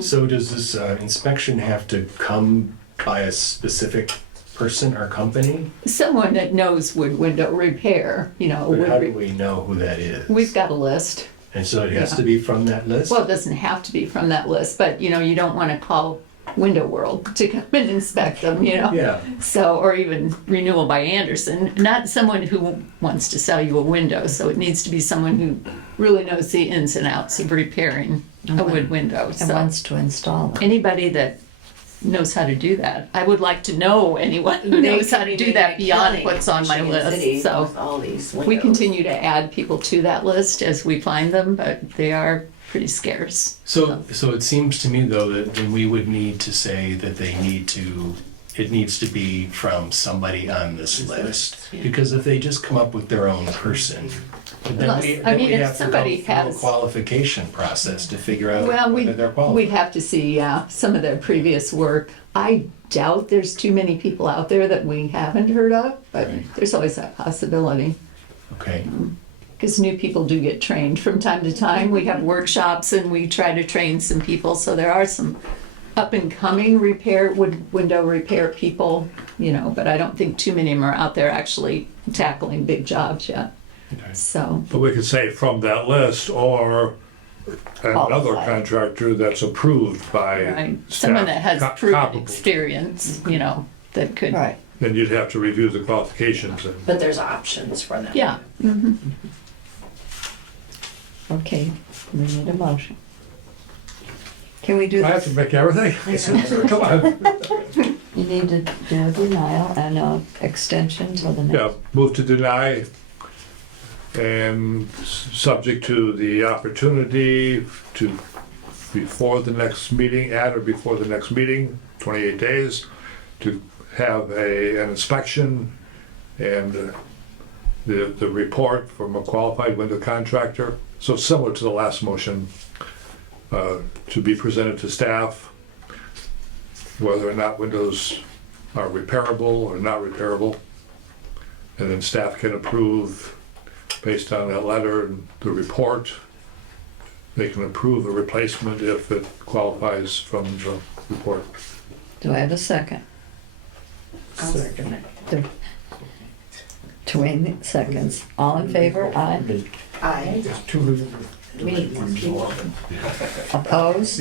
So does this inspection have to come by a specific person or company? Someone that knows wood window repair, you know, But how do we know who that is? we've got a list. And so it has to be from that list? Well, it doesn't have to be from that list, but you know, you don't want to call Window World to come and inspect them, you know? Yeah. So, or even Renewal by Anderson, not someone who wants to sell you a window. So it needs to be someone who really knows the ins and outs of repairing a wood window. And So wants to install it. anybody that knows how to do that, I would like to know anyone who knows how to do that beyond what's on my list. So all these we windows. continue to add people to that list as we find them, but they are pretty scarce. So it seems to me though that then we would need to say that it needs to be from somebody on this list. Because if they just come up with their own person, then Plus, we I mean, if have to go somebody through a has- qualification process to figure out Well, whether they're we'd qualified. have to see, some of their previous work. I doubt there's too many people out there that we haven't heard of, but there's always that possibility. Okay. Because new people do get trained from time to time. We have workshops and we try to train some people, so there are some up and coming window repair people, you know, but I don't think too many of them are out there actually tackling big jobs yet. Okay. So, But we could say from that list or another Qualified. contractor that's approved by right, staff. someone that has proven comparable. experience, you know, that could, Right, Then you'd have to review the qualifications and But there's options for them. yeah. okay, we need a motion. Can we do I have to this? make everything? Come on. You need to do a denial and a extension till the Yeah, next. move to deny and subject to the opportunity to, before the next meeting, at or before the next meeting, 28 days, to have an inspection and the report from a qualified window contractor. So similar to the last motion, to be presented to staff, whether or not windows are repairable or not repairable. And then staff can approve based on that letter and the report. They can approve a replacement if it qualifies from the report. Do I have a second? I'll second it. Dwayne seconds. All in favor? Aye. I, we need more people. Opposed?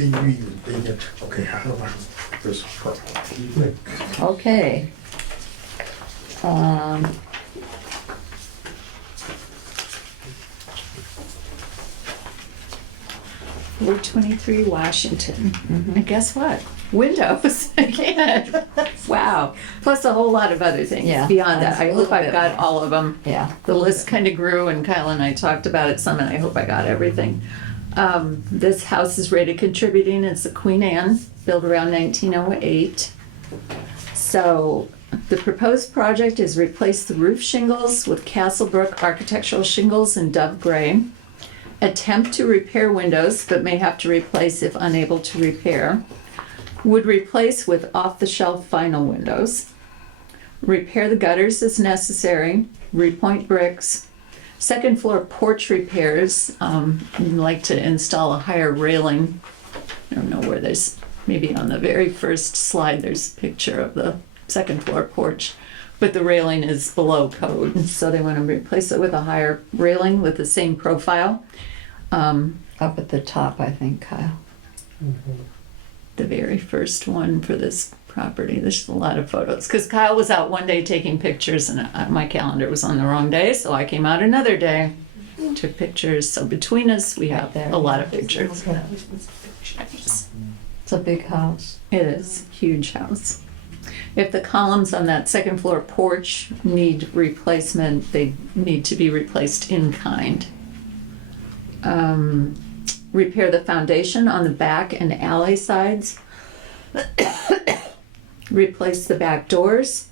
Okay. Route 23 Washington. And guess what? Windows again. Wow. Plus a whole lot of other things Yeah, beyond that. that's I a hope little I've bit got more. all of them. Yeah. The list kind of grew, and Kyle and I talked about it some, and I hope I got everything. This house is rated contributing. It's a Queen Anne, built around 1908. So the proposed project is replace the roof shingles with Castlebrook architectural shingles in dove gray. Attempt to repair windows, but may have to replace if unable to repair. Would replace with off-the-shelf vinyl windows. Repair the gutters as necessary. Repoint bricks. Second floor porch repairs. We'd like to install a higher railing. I don't know where there's, maybe on the very first slide there's a picture of the second floor porch. but the railing is below code, so they want to replace it with a higher railing with the same profile. Up at the top, I think, Kyle. The very first one for this property. There's a lot of photos because Kyle was out one day taking pictures, and my calendar was on the wrong day, so I came out another day, took pictures. So between us, we have a lot of pictures. It's a big house. It is huge house. If the columns on that second floor porch need replacement, they need to be replaced in kind. Repair the foundation on the back and alley sides. Replace the back doors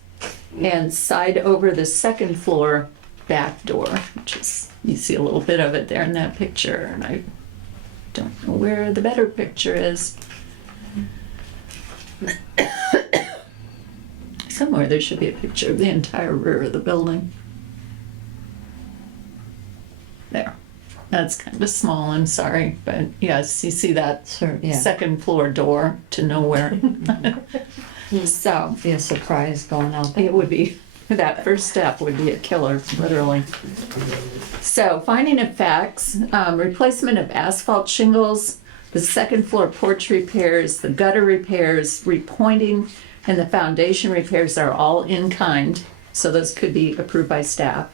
and side over the second floor back door, which is, you see a little bit of it there in that picture, and I don't know where the better picture is. Somewhere there should be a picture of the entire rear of the building. There. That's kind of small, I'm sorry, but yes, you see that Yeah. second floor door to nowhere. So Be a surprise going out there. it would be, that first step would be a killer, literally. So finding of facts, replacement of asphalt shingles, the second floor porch repairs, the gutter repairs, repointing, and the foundation repairs are all in kind, so those could be approved by staff.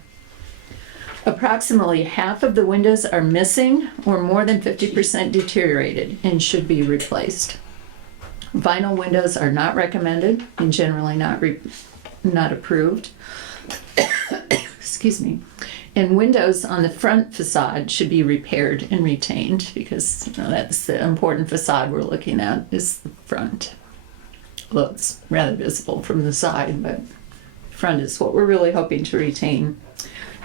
Approximately half of the windows are missing or more than 50% deteriorated and should be replaced. Vinyl windows are not recommended and generally not approved. Excuse me. And windows on the front facade should be repaired and retained because that's the important facade we're looking at is the front. Well, it's rather visible from the side, but front is what we're really hoping to retain.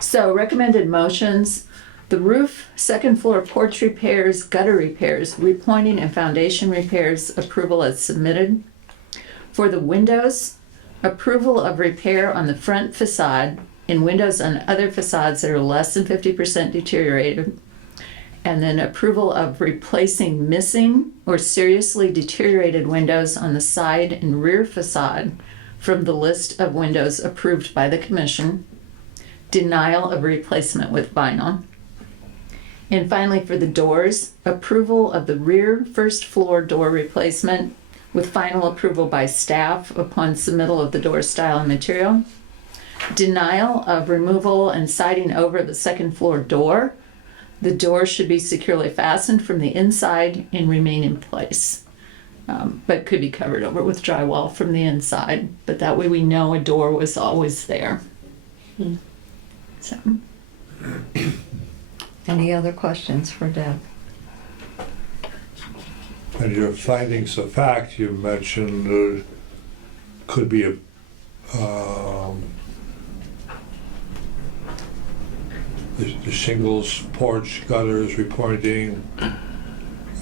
So recommended motions, the roof, second floor porch repairs, gutter repairs, repointing and foundation repairs, approval as submitted. For the windows, approval of repair on the front facade and windows on other facades that are less than 50% deteriorated. And then approval of replacing missing or seriously deteriorated windows on the side and rear facade from the list of windows approved by the commission. Denial of replacement with vinyl. And finally, for the doors, approval of the rear first floor door replacement with final approval by staff upon submittal of the door style and material. Denial of removal and siding over the second floor door. The door should be securely fastened from the inside and remain in place. But could be covered over with drywall from the inside, but that way we know a door was always there. So. Any other questions for Deb? And your findings of fact, you mentioned could be a, the shingles, porch, gutters, repointing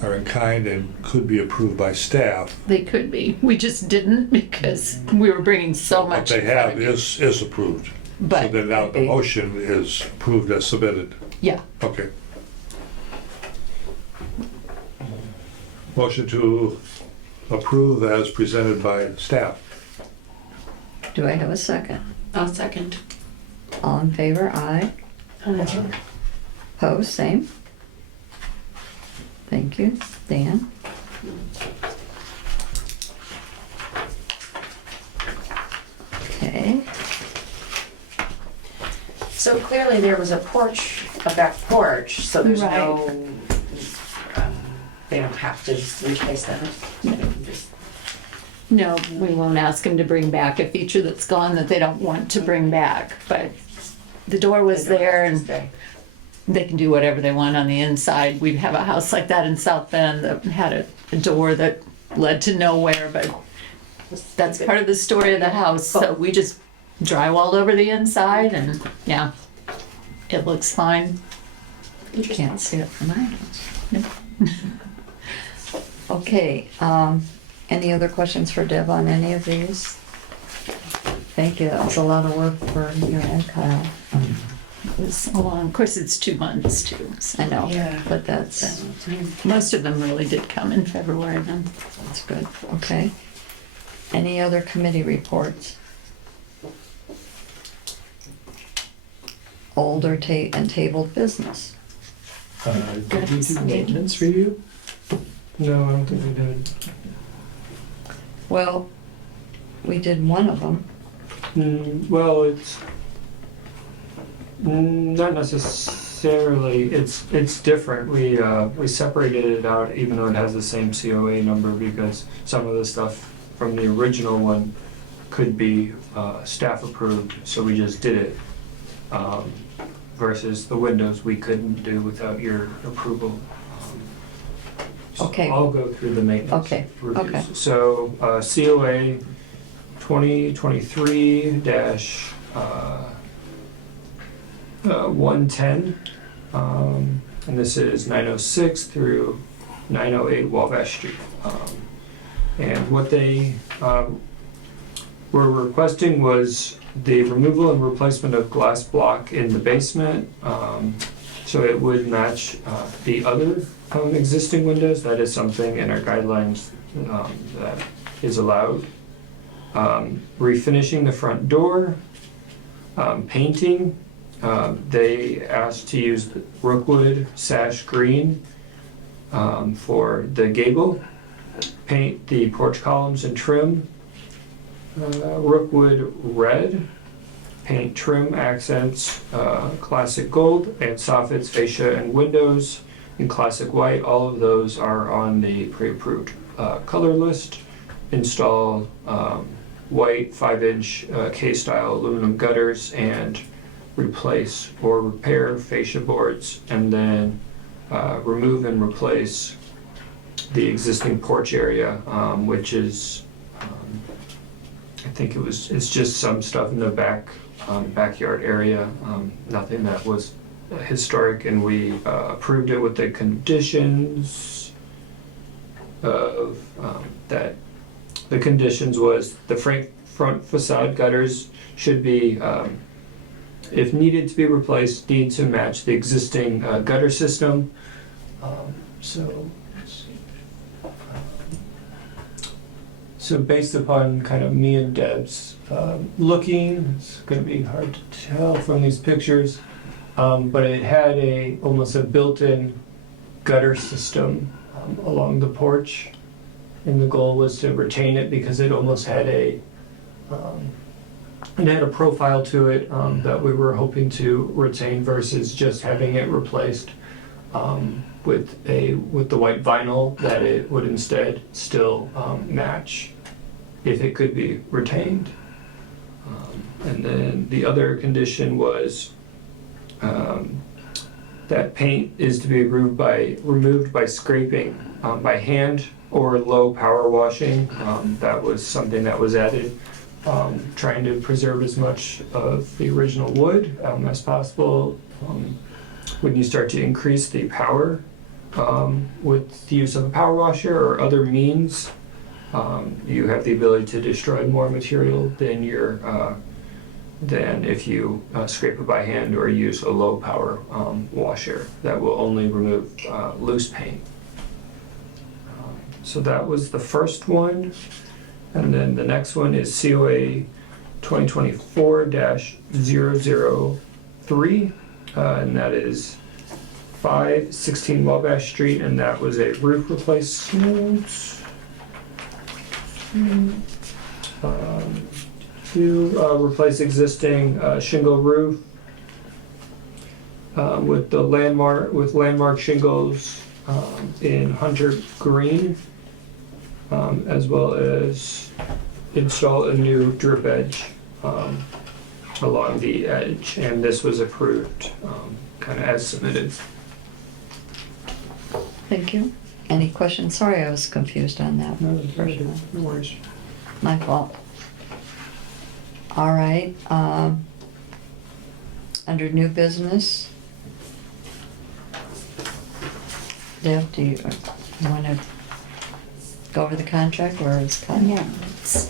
are in kind and could be approved by staff. They could be. We just didn't because we were bringing so What much. they in front have of you. is approved. So But then now the maybe. motion is approved as submitted. Yeah. Okay. Motion to approve as presented by staff. Do I have a second? I'll second. All in favor, aye. Opposed, same. Thank you. Dan? Okay. So clearly there was a porch, a back porch, so there's no, they don't have to replace that. No, we won't ask them to bring back a feature that's gone that they don't want to bring back. But the door was there and they can do whatever they want on the inside. We have a house like that in South Bend that had a door that led to nowhere, but that's part of the story of the house. So we just drywalled over the inside and yeah, it looks fine. You can't see it from my house. Okay, any other questions for Deb on any of these? Thank you, that was a lot of work for you and Kyle. It was a long, of course it's 2 months too. So I know, Yeah. but that's most of them really did come in February then. good, okay. Any other committee reports? older and tabled business. Did we do maintenance review? No, I don't think we did. Well, we did one of them. Well, it's not necessarily. It's different. We separated it out, even though it has the same COA number, because some of the stuff from the original one could be staff approved. So we just did it. Versus the windows we couldn't do without your approval. So Okay. I'll go through the maintenance Okay, reviews. okay. So COA 2023-110, and this is 906 through 908 Wabash Street. And what they were requesting was the removal and replacement of glass block in the basement, so it would match the other existing windows. That is something in our guidelines that is allowed. Refinishing the front door, painting. They asked to use the Rookwood sash green for the gable. Paint the porch columns and trim. Rookwood red, paint trim accents, classic gold, and soffits, fascia, and windows in classic white. All of those are on the pre-approved color list. Install white 5-inch K-style aluminum gutters and replace or repair fascia boards, and then remove and replace the existing porch area, which is I think it's just some stuff in the backyard area, nothing that was historic, and we approved it with the conditions of that. The conditions was the front facade gutters should be, if needed to be replaced, need to match the existing gutter system. So based upon kind of me and Deb's looking, it's going to be hard to tell from these pictures, but it had almost a built-in gutter system along the porch, and the goal was to retain it because it almost had it had a profile to it that we were hoping to retain versus just having it replaced with the white vinyl, that it would instead still match if it could be retained. And then the other condition was that paint is to be removed by scraping by hand or low power washing. That was something that was added, trying to preserve as much of the original wood as possible. When you start to increase the power with the use of a power washer or other means, you have the ability to destroy more material than if you scrape it by hand or use a low power washer that will only remove loose paint. So that was the first one, and then the next one is COA 2024-003, and that is 516 Wabash Street, and that was a roof replacement. To replace existing shingle roof with landmark shingles in Hunter Green, as well as install a new drip edge along the edge, and this was approved kind of as submitted. Thank you. Any questions? Sorry, I was confused on that first one. No worries. My fault. All right, under new business. Deb, do you want to go over the contract, or is Connie? Yeah, it's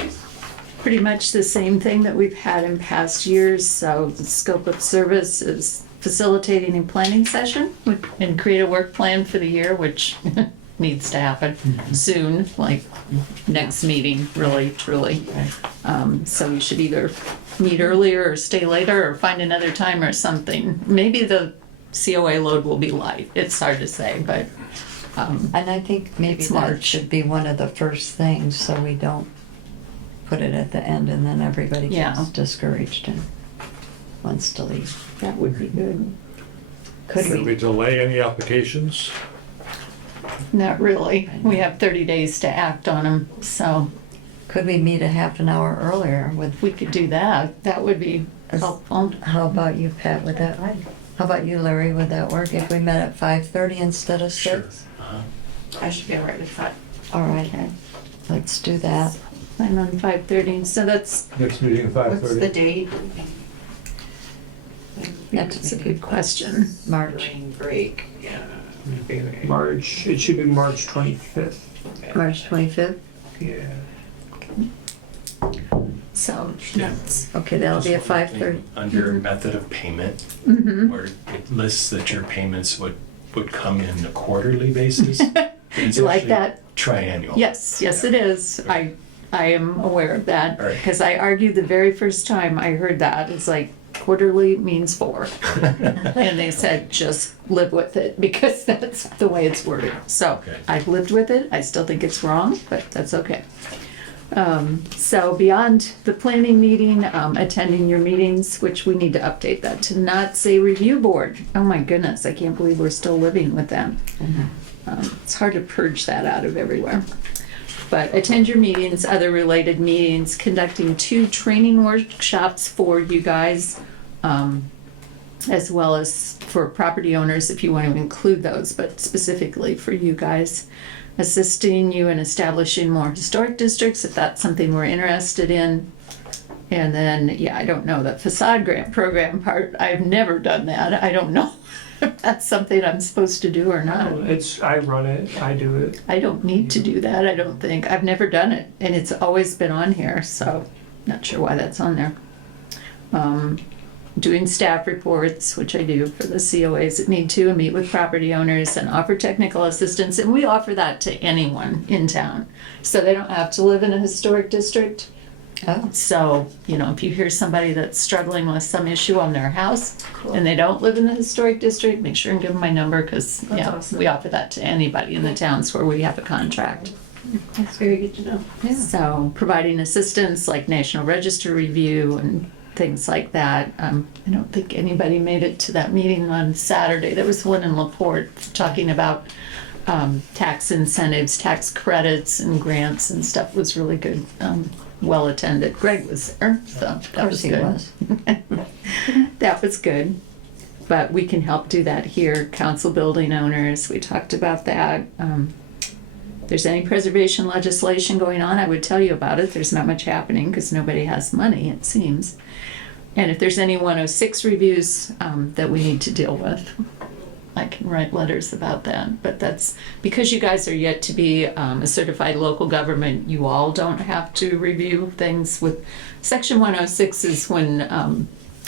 pretty much the same thing that we've had in past years. So the scope of service is facilitating a planning session and create a work plan for the year, which needs to happen soon, like next meeting, really, truly. So we should either meet earlier or stay later or find another time or something. Maybe the COA load will be light. It's hard to say, but And I think maybe It's that March. should be one of the first things, so we don't put it at the end and then everybody Yeah. gets discouraged and wants to leave. that would be good. Could Should we? we delay any applications? Not really. We have 30 days to act on them, so Could we meet a half an hour earlier with, if we could do that, that would be helpful. how about you, Pat, would that, how about you, Larry, would that work if we met at 5:30 instead of 6? I should be all right with that. All right, let's do that. I'm on 5:30, so that's Next meeting at 5:30? What's the date? that's a good question. March, Spring break, yeah. March, it should be March 25th. March 25th? Yeah. So that's Okay, that'll be at Just one 5:30. thing, under method of payment, mhm. where it lists that your payments would come in a quarterly basis. It's You like actually that? Triannual. Yes, yes, it is. I am aware of that All right. because I argued the very first time I heard that. It's like quarterly means 4. And they said, just live with it because that's the way it's worded. So Okay. I've lived with it. I still think it's wrong, but that's okay. So beyond the planning meeting, attending your meetings, which we need to update that to not say review board. Oh my goodness, I can't believe we're still living with them. It's hard to purge that out of everywhere. But attend your meetings, other related meetings, conducting 2 training workshops for you guys, as well as for property owners if you want to include those, but specifically for you guys. Assisting you in establishing more historic districts if that's something we're interested in. And then, yeah, I don't know, the facade grant program part, I've never done that. I don't know if that's something I'm supposed to do or not. I run it, I do it. I don't need to do that, I don't think. I've never done it, and it's always been on here, so not sure why that's on there. Doing staff reports, which I do for the COAs that need to, and meet with property owners and offer technical assistance. And we offer that to anyone in town, so they don't have to live in a historic district. Oh, So, you know, if you hear somebody that's struggling with some issue on their house and they don't live in the historic district, make sure and give them my number because, yeah, awesome. we offer that to anybody in the towns where we have a contract. That's very good to know. So providing assistance like National Register review and things like that. I don't think anybody made it to that meeting on Saturday. There was one in LaPorte talking about tax incentives, tax credits and grants and stuff. It was really good. Well attended. Greg was there, so of that course was he good. was. That was good. But we can help do that here. Council building owners, we talked about that. If there's any preservation legislation going on, I would tell you about it. There's not much happening because nobody has money, it seems. And if there's any 106 reviews that we need to deal with, I can write letters about that. But that's because you guys are yet to be a certified local government, you all don't have to review things with. Section 106 is when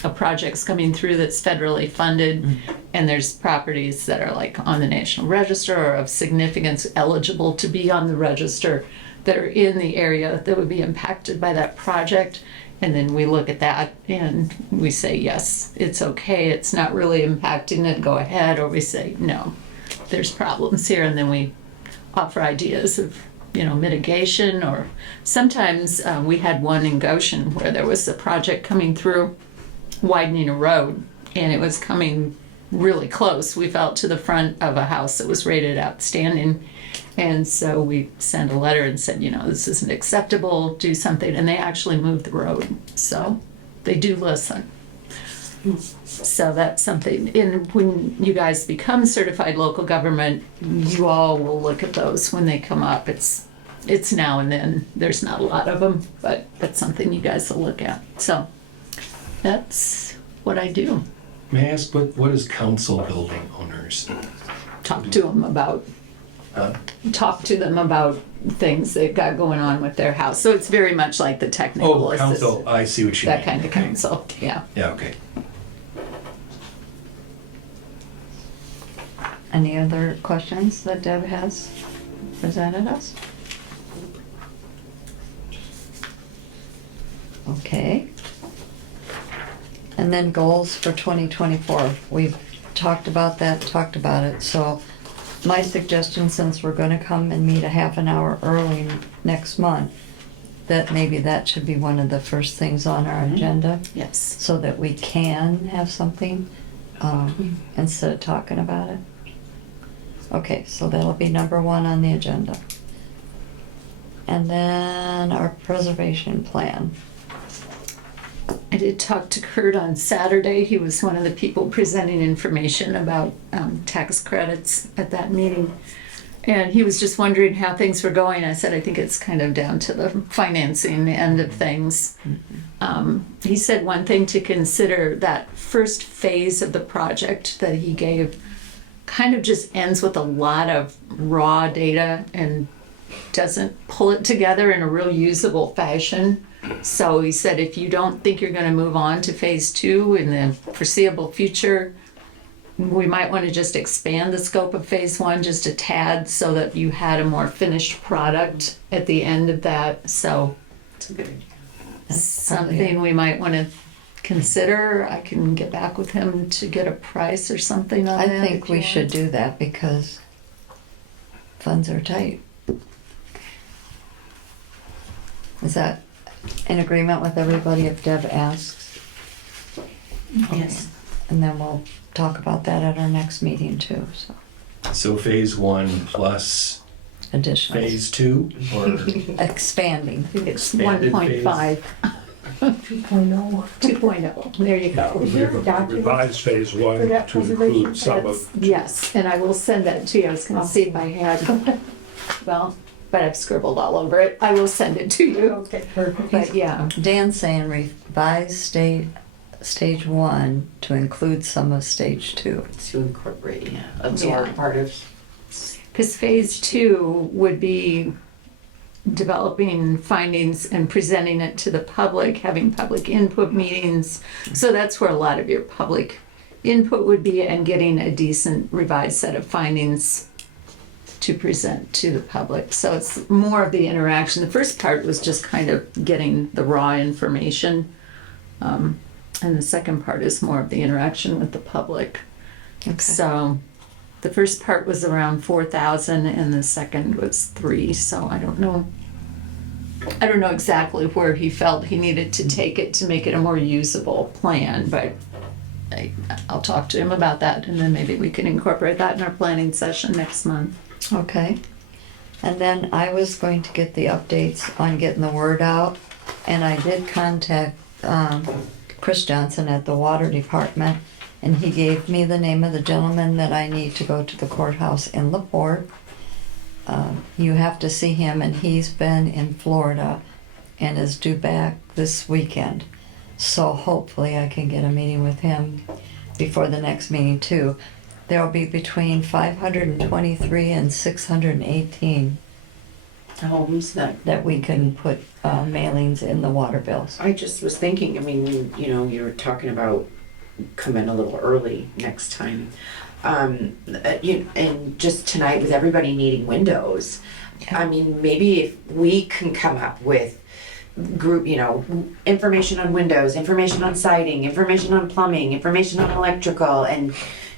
a project's coming through that's federally funded and there's properties that are like on the National Register or of significance eligible to be on the register that are in the area that would be impacted by that project. And then we look at that and we say, yes, it's okay, it's not really impacting it, go ahead. Or we say, no, there's problems here. And then we offer ideas of, mitigation. Or sometimes we had one in Goshen where there was a project coming through widening a road and it was coming really close. We felt to the front of a house that was rated outstanding. And so we sent a letter and said, this isn't acceptable, do something. And they actually moved the road. So they do listen. So that's something. And when you guys become certified local government, you all will look at those when they come up. It's now and then. There's not a lot of them, but that's something you guys will look at. So that's what I do. May I ask, what is council building owners? Talk to them about things they've got going on with their house. So it's very much like the technical Oh, council, I see what you mean. that kind of Okay. council, yeah. Yeah, okay. Any other questions that Deb has? presented us? Okay. And then goals for 2024. We've talked about it. So my suggestion, since we're gonna come and meet a half an hour early next month, that maybe that should be one of the first things on our agenda, Yes. so that we can have something, instead of talking about it. Okay, so that'll be number one on the agenda. And then our preservation plan. I did talk to Kurt on Saturday. He was one of the people presenting information about tax credits at that meeting. And he was just wondering how things were going. I said, I think it's kind of down to the financing end of things. He said one thing to consider, that first phase of the project that he gave kind of just ends with a lot of raw data and doesn't pull it together in a real usable fashion. So he said, if you don't think you're going to move on to phase 2 in the foreseeable future, we might want to just expand the scope of phase 1 just a tad, so that you had a more finished product at the end of that. So It's a good idea. That's something we might want to consider. I can get back with him to get a price or something on I that. think if we you should want. do that because funds are tight. Is that in agreement with everybody if Deb asks? Yes. And then we'll talk about that at our next meeting too, so So phase 1 plus additional. phase 2, or Expanding. It's Expanded 1.5, 2.0. 2.0. There you go. Revise phase one For that to preservation, include some of, Yes, and I will send that to you. I was going to see if I had, well, but I've scribbled all over it. I will send it to you. Okay, perfect. But yeah, Dan's saying revise stage 1 to include some of stage 2. To incorporate, absorb Yeah. part of. because phase 2 would be developing findings and presenting it to the public, having public input meetings. So that's where a lot of your public input would be, and getting a decent revised set of findings to present to the public. So it's more of the interaction. The first part was just kind of getting the raw information. And the second part is more of the interaction with the public. Okay. So the first part was around 4,000 and the second was 3. So I don't know exactly where he felt he needed to take it to make it a more usable plan, but I'll talk to him about that, and then maybe we can incorporate that in our planning session next month. Okay. And then I was going to get the updates on getting the word out, and I did contact Chris Johnson at the water department, and he gave me the name of the gentleman that I need to go to the courthouse in LaPorte. You have to see him, and he's been in Florida and is due back this weekend. So hopefully I can get a meeting with him before the next meeting too. There'll be between 523 and 618 Homes that we can put mailings in the water bills. I just was thinking, I mean, you know, you were talking about coming a little early next time. And just tonight with everybody needing windows, I mean, maybe if we can come up with group, you know, information on windows, information on siding, information on plumbing, information on electrical, and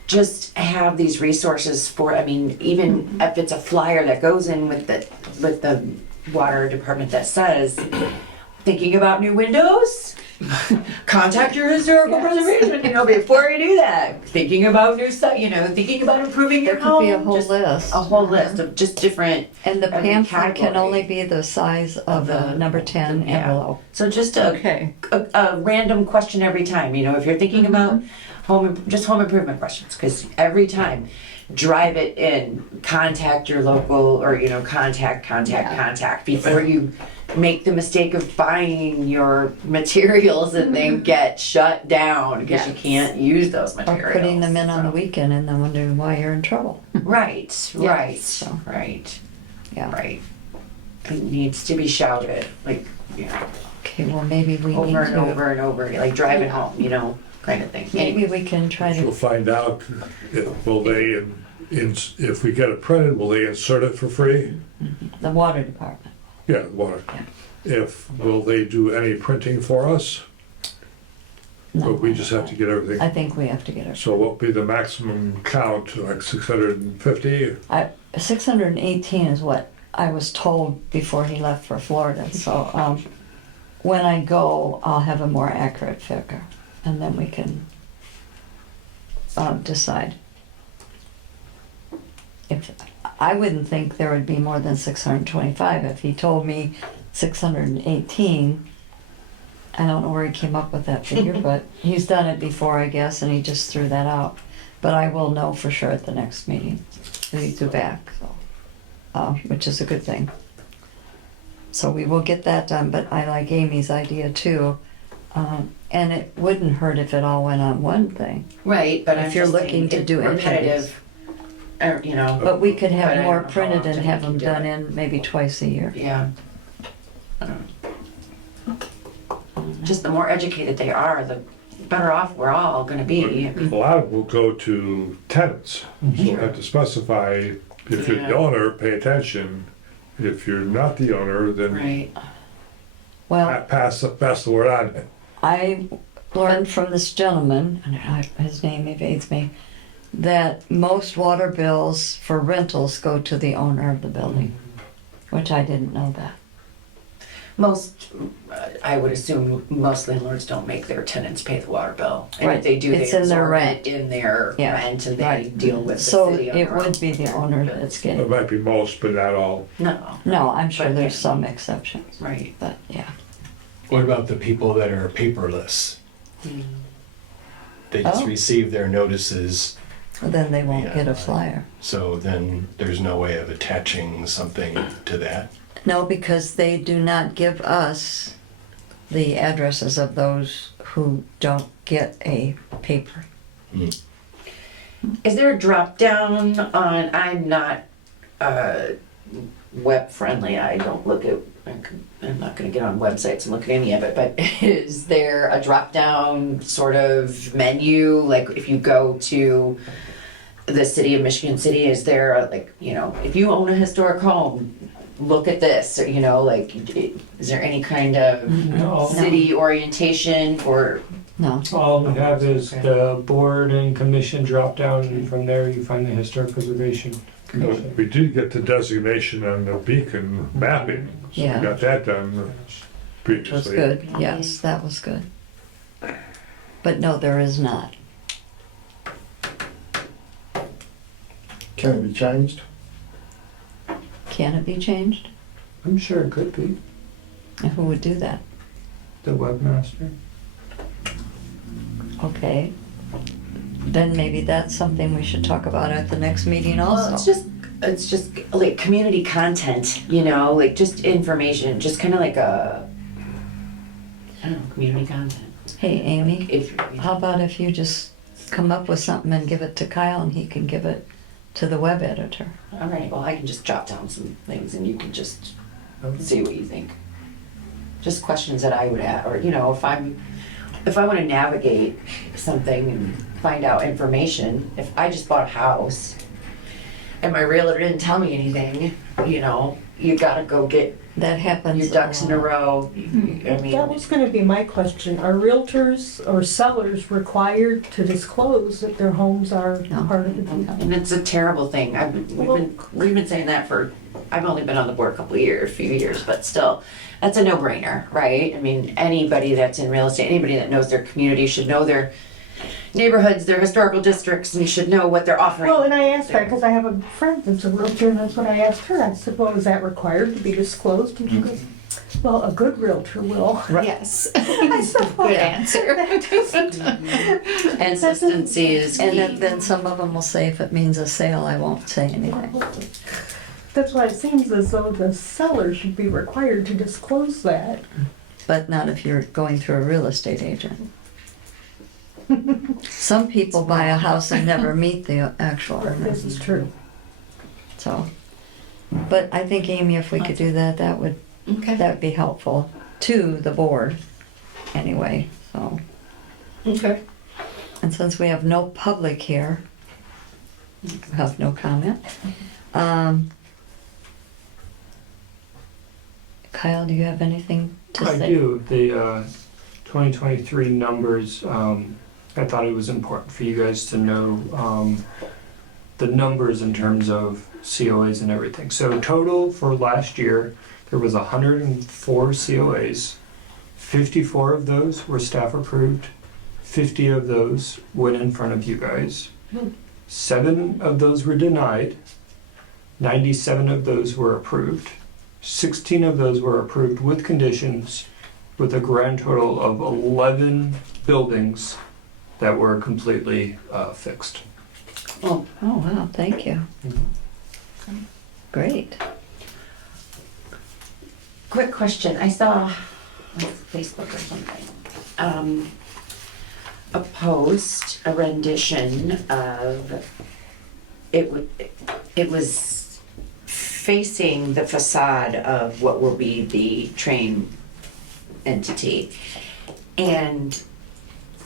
just have these resources for, I mean, even if it's a flyer that goes in with the water department that says, thinking about new windows? Contact your historical preservation, you know, before you do that. Thinking about new stuff, you know, thinking about improving your There home. could be a whole just list. A whole list of just different. And the every pamphlet can category. only be the size of the number 10 Yeah. envelope. So just Okay. a random question every time, you know, if you're thinking about home improvement questions, because every time, drive it in, contact your local, or, you know, contact before you make the mistake of buying your materials and then get shut down because you Yes. can't use those Or materials. putting them in on the So- weekend and then wondering why you're in trouble. Right, Yeah, right, so- right, Yeah. right. It needs to be shouted, like, you know, Okay, well, maybe we need over and to, over and over, like driving home, you know, kind of thing. maybe we can try she'll to, find out, will they if we get it printed, will they insert it for free? The water department. Yeah, water. Will they do any printing for us? No, But we just have to get everything? I think we have to get it. So what would be the maximum count, like 650? 618 is what I was told before he left for Florida. So when I go, I'll have a more accurate figure, and then we can decide. If I wouldn't think there would be more than 625. If he told me 618, I don't know where he came up with that figure, but he's done it before, I guess, and he just threw that out. But I will know for sure at the next meeting that he's back, so, which is a good thing. So we will get that done, but I like Amy's idea too. And it wouldn't hurt if it all went on one thing. Right, but If I'm you're just looking saying to it's do any of these. repetitive, or, you know. But we could But have I more don't know how printed and often have we them can do done it. in maybe twice a year. Yeah. Just the more educated they are, the better off we're all gonna be. A lot of them will go to tenants. So you have to specify, if you're the Yeah. owner, pay attention. If you're not the owner, then Right. Well, pass the word on. I learned from this gentleman, and his name evades me, that most water bills for rentals go to the owner of the building, which I didn't know that. Most, I would assume most landlords don't make their tenants pay the water bill. And Right. if they do, they It's in their absorb rent. it in their Yeah. rent and they Right. deal with the So city on it their would own. be the owner that's It getting, might be most, but not all. No, no, I'm sure But, there's yeah. some exceptions, right. but yeah. What about the people that are paperless? They just Oh. receive their notices, Then they won't Yeah, get a right. flyer. so then there's no way of attaching something to that? No, because they do not give us the addresses of those who don't get a paper. Is there a drop down on, I'm not web friendly, I don't look at, I'm not gonna get on websites and look at any of it, but is there a drop down sort of menu, like if you go to the city of Michigan City, is there a, like, you know, if you own a historic home, look at this, or, you know, like, is there any kind of No. city orientation for, No, All we have is the board and commission drop down, and from there you find the historic preservation commission. We did get the designation on the beacon mapping, so we Yeah. got that done it was previously. good, yes, that was good. But no, there is not. Can it be changed? Can it be changed? I'm sure it could be, And who would do that? the webmaster. Okay. Then maybe that's something we should talk about at the next meeting well, also. it's just like community content, you know, like just information, just kind of like a, I don't know, community content. Hey, Amy, If, how about if you just come up with something and give it to Kyle and he can give it to the web editor? all right, well, I can just jot down some things and you can just see what you think. Just questions that I would add, or, you know, if I want to navigate something and find out information, if I just bought a house and my realtor didn't tell me anything, you know, you gotta go get That happens. your ducks in a lot. row. I That mean, was gonna be my question. Are realtors or sellers required to disclose that their homes are No. part of the deed? and it's a terrible thing. We've been saying that for, I've only been on the board a few years, but still, that's a no-brainer, right? I mean, anybody that's in real estate, anybody that knows their community should know their neighborhoods, their historical districts, and should know what they're offering. Well, and I asked that because I have a friend that's a realtor, and that's what I asked her. I said, well, is that required to be disclosed? And she goes, well, a good realtor will. Yes. I said, well, Good answer. Consistency is And key. then some of them will say, if it means a sale, I won't say anything. That's why it seems as though the seller should be required to disclose that. But not if you're going through a real estate agent. Some people buy a house and never meet the actual owner, This is true. so. But I think, Amy, if we could do that, that would be helpful to the board anyway, so. Okay. And since we have no public here, have no comment. Kyle, do you have anything to I say? do. The 2023 numbers, I thought it was important for you guys to know the numbers in terms of COAs and everything. So total for last year, there was 104 COAs. 54 of those were staff approved. 50 of those went in front of you guys. 7 of those were denied. 97 of those were approved. 16 of those were approved with conditions, with a grand total of 11 buildings that were completely fixed. Oh, wow, thank you. Great. Quick question. I saw on Facebook or something, a post, a rendition of, it was facing the facade of what will be the train entity. And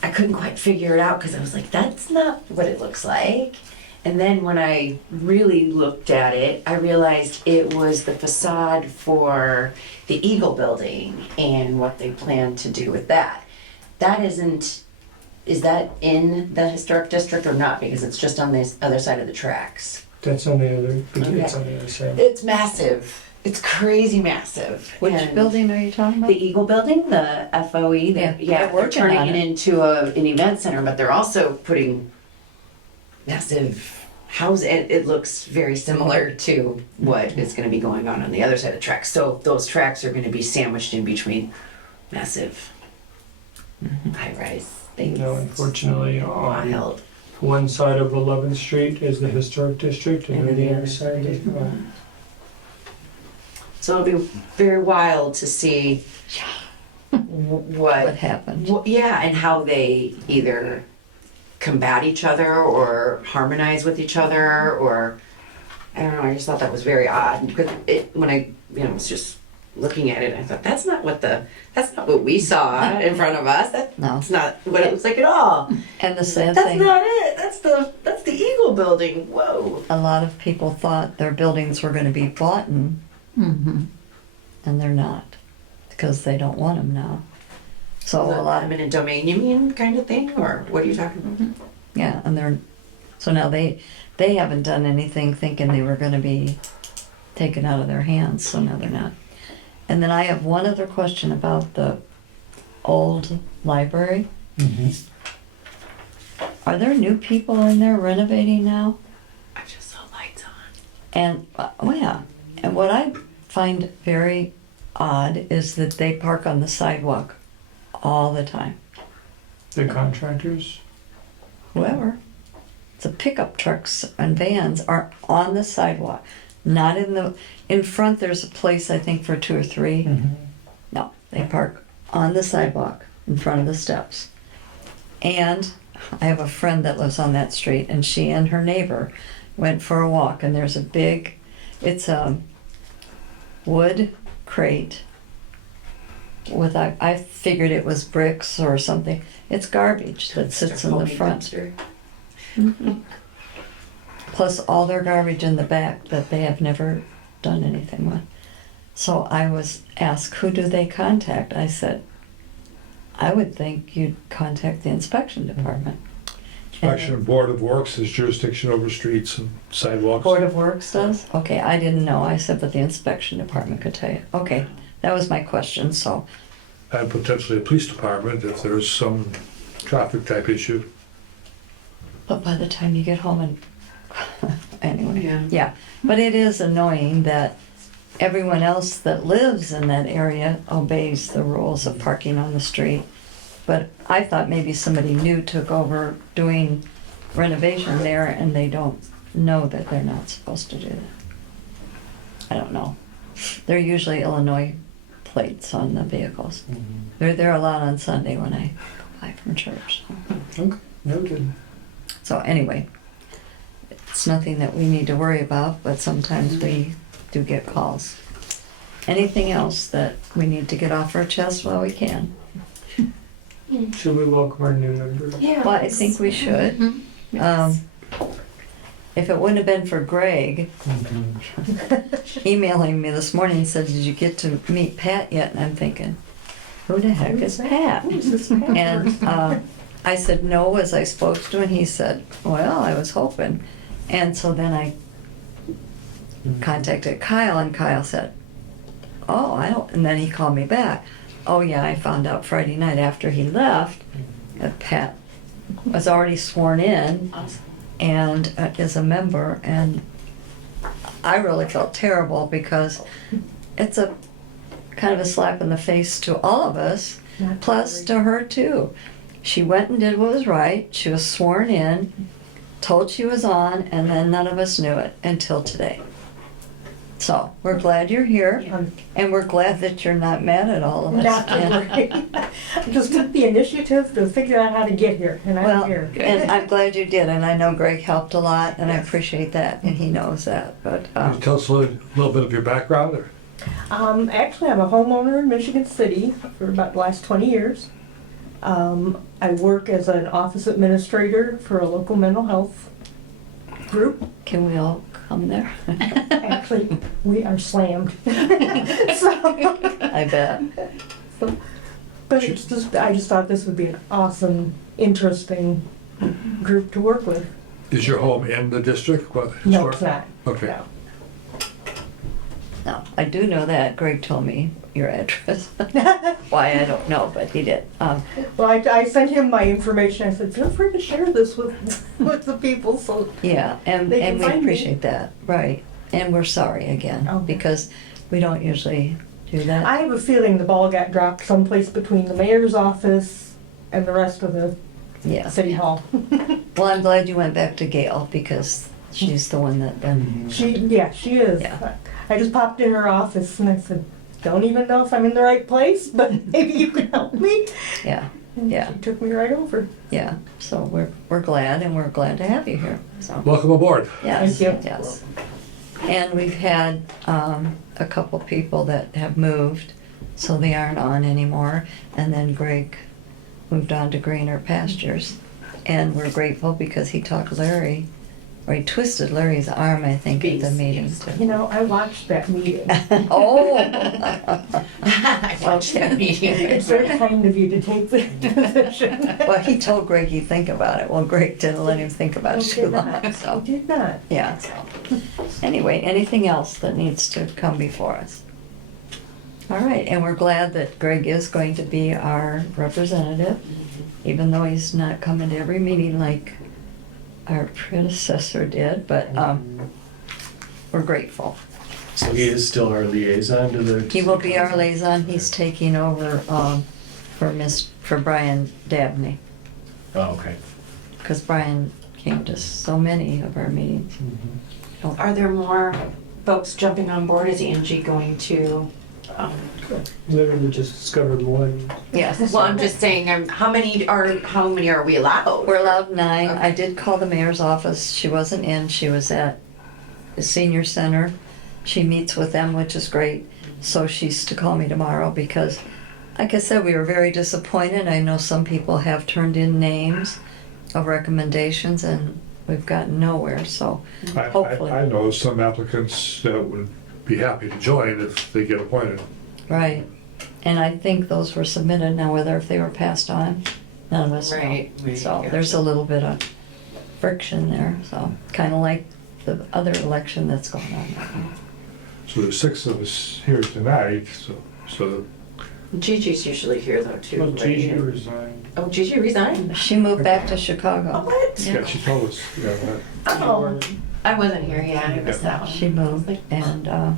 I couldn't quite figure it out because I was like, that's not what it looks like. And then when I really looked at it, I realized it was the facade for the Eagle Building and what they plan to do with that. Is that in the historic district or not? Because it's just on the other side of the tracks. That's on the other. It's on the other side. It's massive. It's crazy massive. Which And building are you talking about? The Eagle Building, the FOE, Yeah, they're working turning on it it. into an event center, but they're also putting massive house. It looks very similar to what is going to be going on the other side of the tracks. So those tracks are going to be sandwiched in between massive high-rise things. No, unfortunately, on Wild. one side of 11th Street is the historic district, and then the other side is. So it'll be very wild to see What happened? Well, yeah, and how they either combat each other or harmonize with each other, or I don't know. I just thought that was very odd because when I was just looking at it, I thought that's not what we saw in front of us. That's No. not what it looks like at all. And the sad That's thing, not it. That's the Eagle Building. Whoa. a lot of people thought their buildings were going to be bought in, and they're not because they don't want them now. So a lot, eminent domain, you mean, kind of thing, or what are you talking about? yeah, and so now they haven't done anything thinking they were going to be taken out of their hands. So now they're not. And then I have one other question about the old library. Are there new people in there renovating now? I just saw lights on. And, oh yeah, and what I find very odd is that they park on the sidewalk all the time. The contractors. Whoever. The pickup trucks and vans are on the sidewalk, not in front there's a place I think for 2 or 3. No, they park on the sidewalk in front of the steps. And I have a friend that lives on that street, and she and her neighbor went for a walk, and there's it's a wood crate with, I figured it was bricks or something. It's garbage that sits in the front. Plus all their garbage in the back that they have never done anything with. So I was asked, who do they contact? I said, I would think you'd contact the inspection department. Inspection Board of Works has jurisdiction over streets and sidewalks. Board of Works does? Okay, I didn't know. I said, but the inspection department could tell you. Okay, that was my question, so. And potentially a police department if there's some traffic type issue. But by the time you get home and, anyway. Yeah. Yeah, but it is annoying that everyone else that lives in that area obeys the rules of parking on the street. But I thought maybe somebody new took over doing renovation there and they don't know that they're not supposed to do that. I don't know. They're usually Illinois plates on the vehicles. They're there a lot on Sunday when I go by from church. Okay, noted. So anyway, it's nothing that we need to worry about, but sometimes we do get calls. Anything else that we need to get off our chest while we can? Should we welcome our new members? Yeah. Well, I think we should. if it wouldn't have been for Greg emailing me this morning and said, "Did you get to meet Pat yet?" And I'm thinking, who the heck is Pat? And I said, "No, was I supposed to?" And he said, "Well, I was hoping." And so then I contacted Kyle, and Kyle said, "Oh, I don't," and then he called me back. "Oh yeah, I found out Friday night after he left that Pat was already sworn in and is a member." And I really felt terrible because it's a kind of a slap in the face to all of us, plus to her too. She went and did what was right. She was sworn in, told she was on, and then none of us knew it until today. So we're glad you're here, and we're glad that you're not mad at all of us. Not to worry. I just took the initiative to figure out how to get here, and I'm Well, here. and I'm glad you did, and I know Greg helped a lot, and I appreciate that, and he knows that. But Can you tell us a little bit of your background? Or? Actually, I'm a homeowner in Michigan City for about the last 20 years. I work as an office administrator for a local mental health group. can we all come there? Actually, we are slammed. So, I bet. but it's just, I just thought this would be an awesome, interesting group to work with. Is your home in the district? What, No, historic? it's not. Okay. No. No, I do know that. Greg told me your address. Why, I don't know, but he did. Well, I sent him my information. I said, feel free to share this with with the people. So Yeah, and They can we find me. appreciate that, right. And we're sorry again, Oh. because we don't usually do that. I have a feeling the ball got dropped someplace between the mayor's office and the rest of the Yeah. city hall. Well, I'm glad you went back to Gail, because she's the one that then, She is. Yeah. I just popped in her office and I said, don't even know if I'm in the right place, but maybe you can help me. yeah, And Yeah. She took me right over. yeah. So we're glad, and we're glad to have you here, so. Welcome aboard. Yes, Thank you. yes. And we've had a couple people that have moved, so they aren't on anymore. And then Greg moved on to greener pastures. And we're grateful because he talked Larry, or he twisted Larry's arm, I think, at the meeting too. You know, I watched that meeting. Oh! I watched that meeting. It's very kind of you to take the position. Well, he told Greg he'd think about it. Well, Greg didn't let him think about it too long, I so. did not. Yeah, so. Anyway, anything else that needs to come before us? All right, and we're glad that Greg is going to be our representative, even though he's not coming to every meeting like our predecessor did, but we're grateful. So he is still our liaison to the. He will be our liaison. He's taking over for Brian Dabney, Oh, okay. because Brian came to so many of our meetings. Are there more folks jumping on board? Is Angie going to? Literally just discovered one. Yes. Well, I'm just saying, how many are we allowed? We're allowed 9. Okay. I did call the mayor's office. She wasn't in. She was at the senior center. She meets with them, which is great. So she's to call me tomorrow because, like I said, we were very disappointed. I know some people have turned in names of recommendations and we've gotten nowhere. So hopefully, I know some applicants that would be happy to join if they get appointed. right. And I think those were submitted. Now, whether if they were passed on, none of us know. Right. So there's a little bit of friction there, so kind of like the other election that's going on right now. So there's 6 of us here tonight, so Gigi's usually here though too. Well, right? Gigi resigned. Oh, Gigi resigned? She moved back to Oh, Chicago. what? yeah, she told us, yeah, that. Oh, I wasn't here, yeah, I missed that one. She moved, and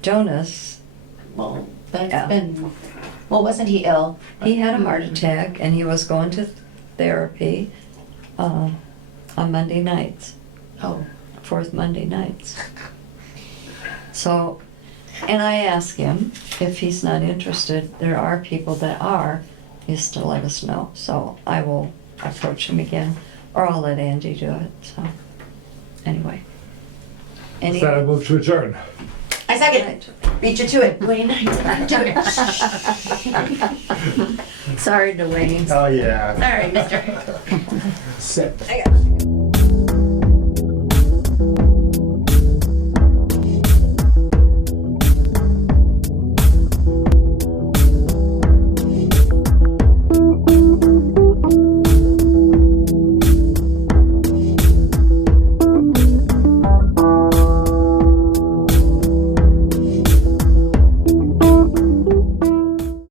Jonas, Well, that's Yeah. been, well, wasn't he ill? he had a heart attack, and he was going to therapy on Monday nights, Oh, 4th Monday nights. So, and I asked him if he's not interested. There are people that are, is to let us know. So I will approach him again, or I'll let Angie do it. So, anyway. With that, I move to adjourn. I second. Beat you to it, Dwayne. Do it. Sorry, Dwayne. Oh, yeah. Sorry, mister. Set. I got you.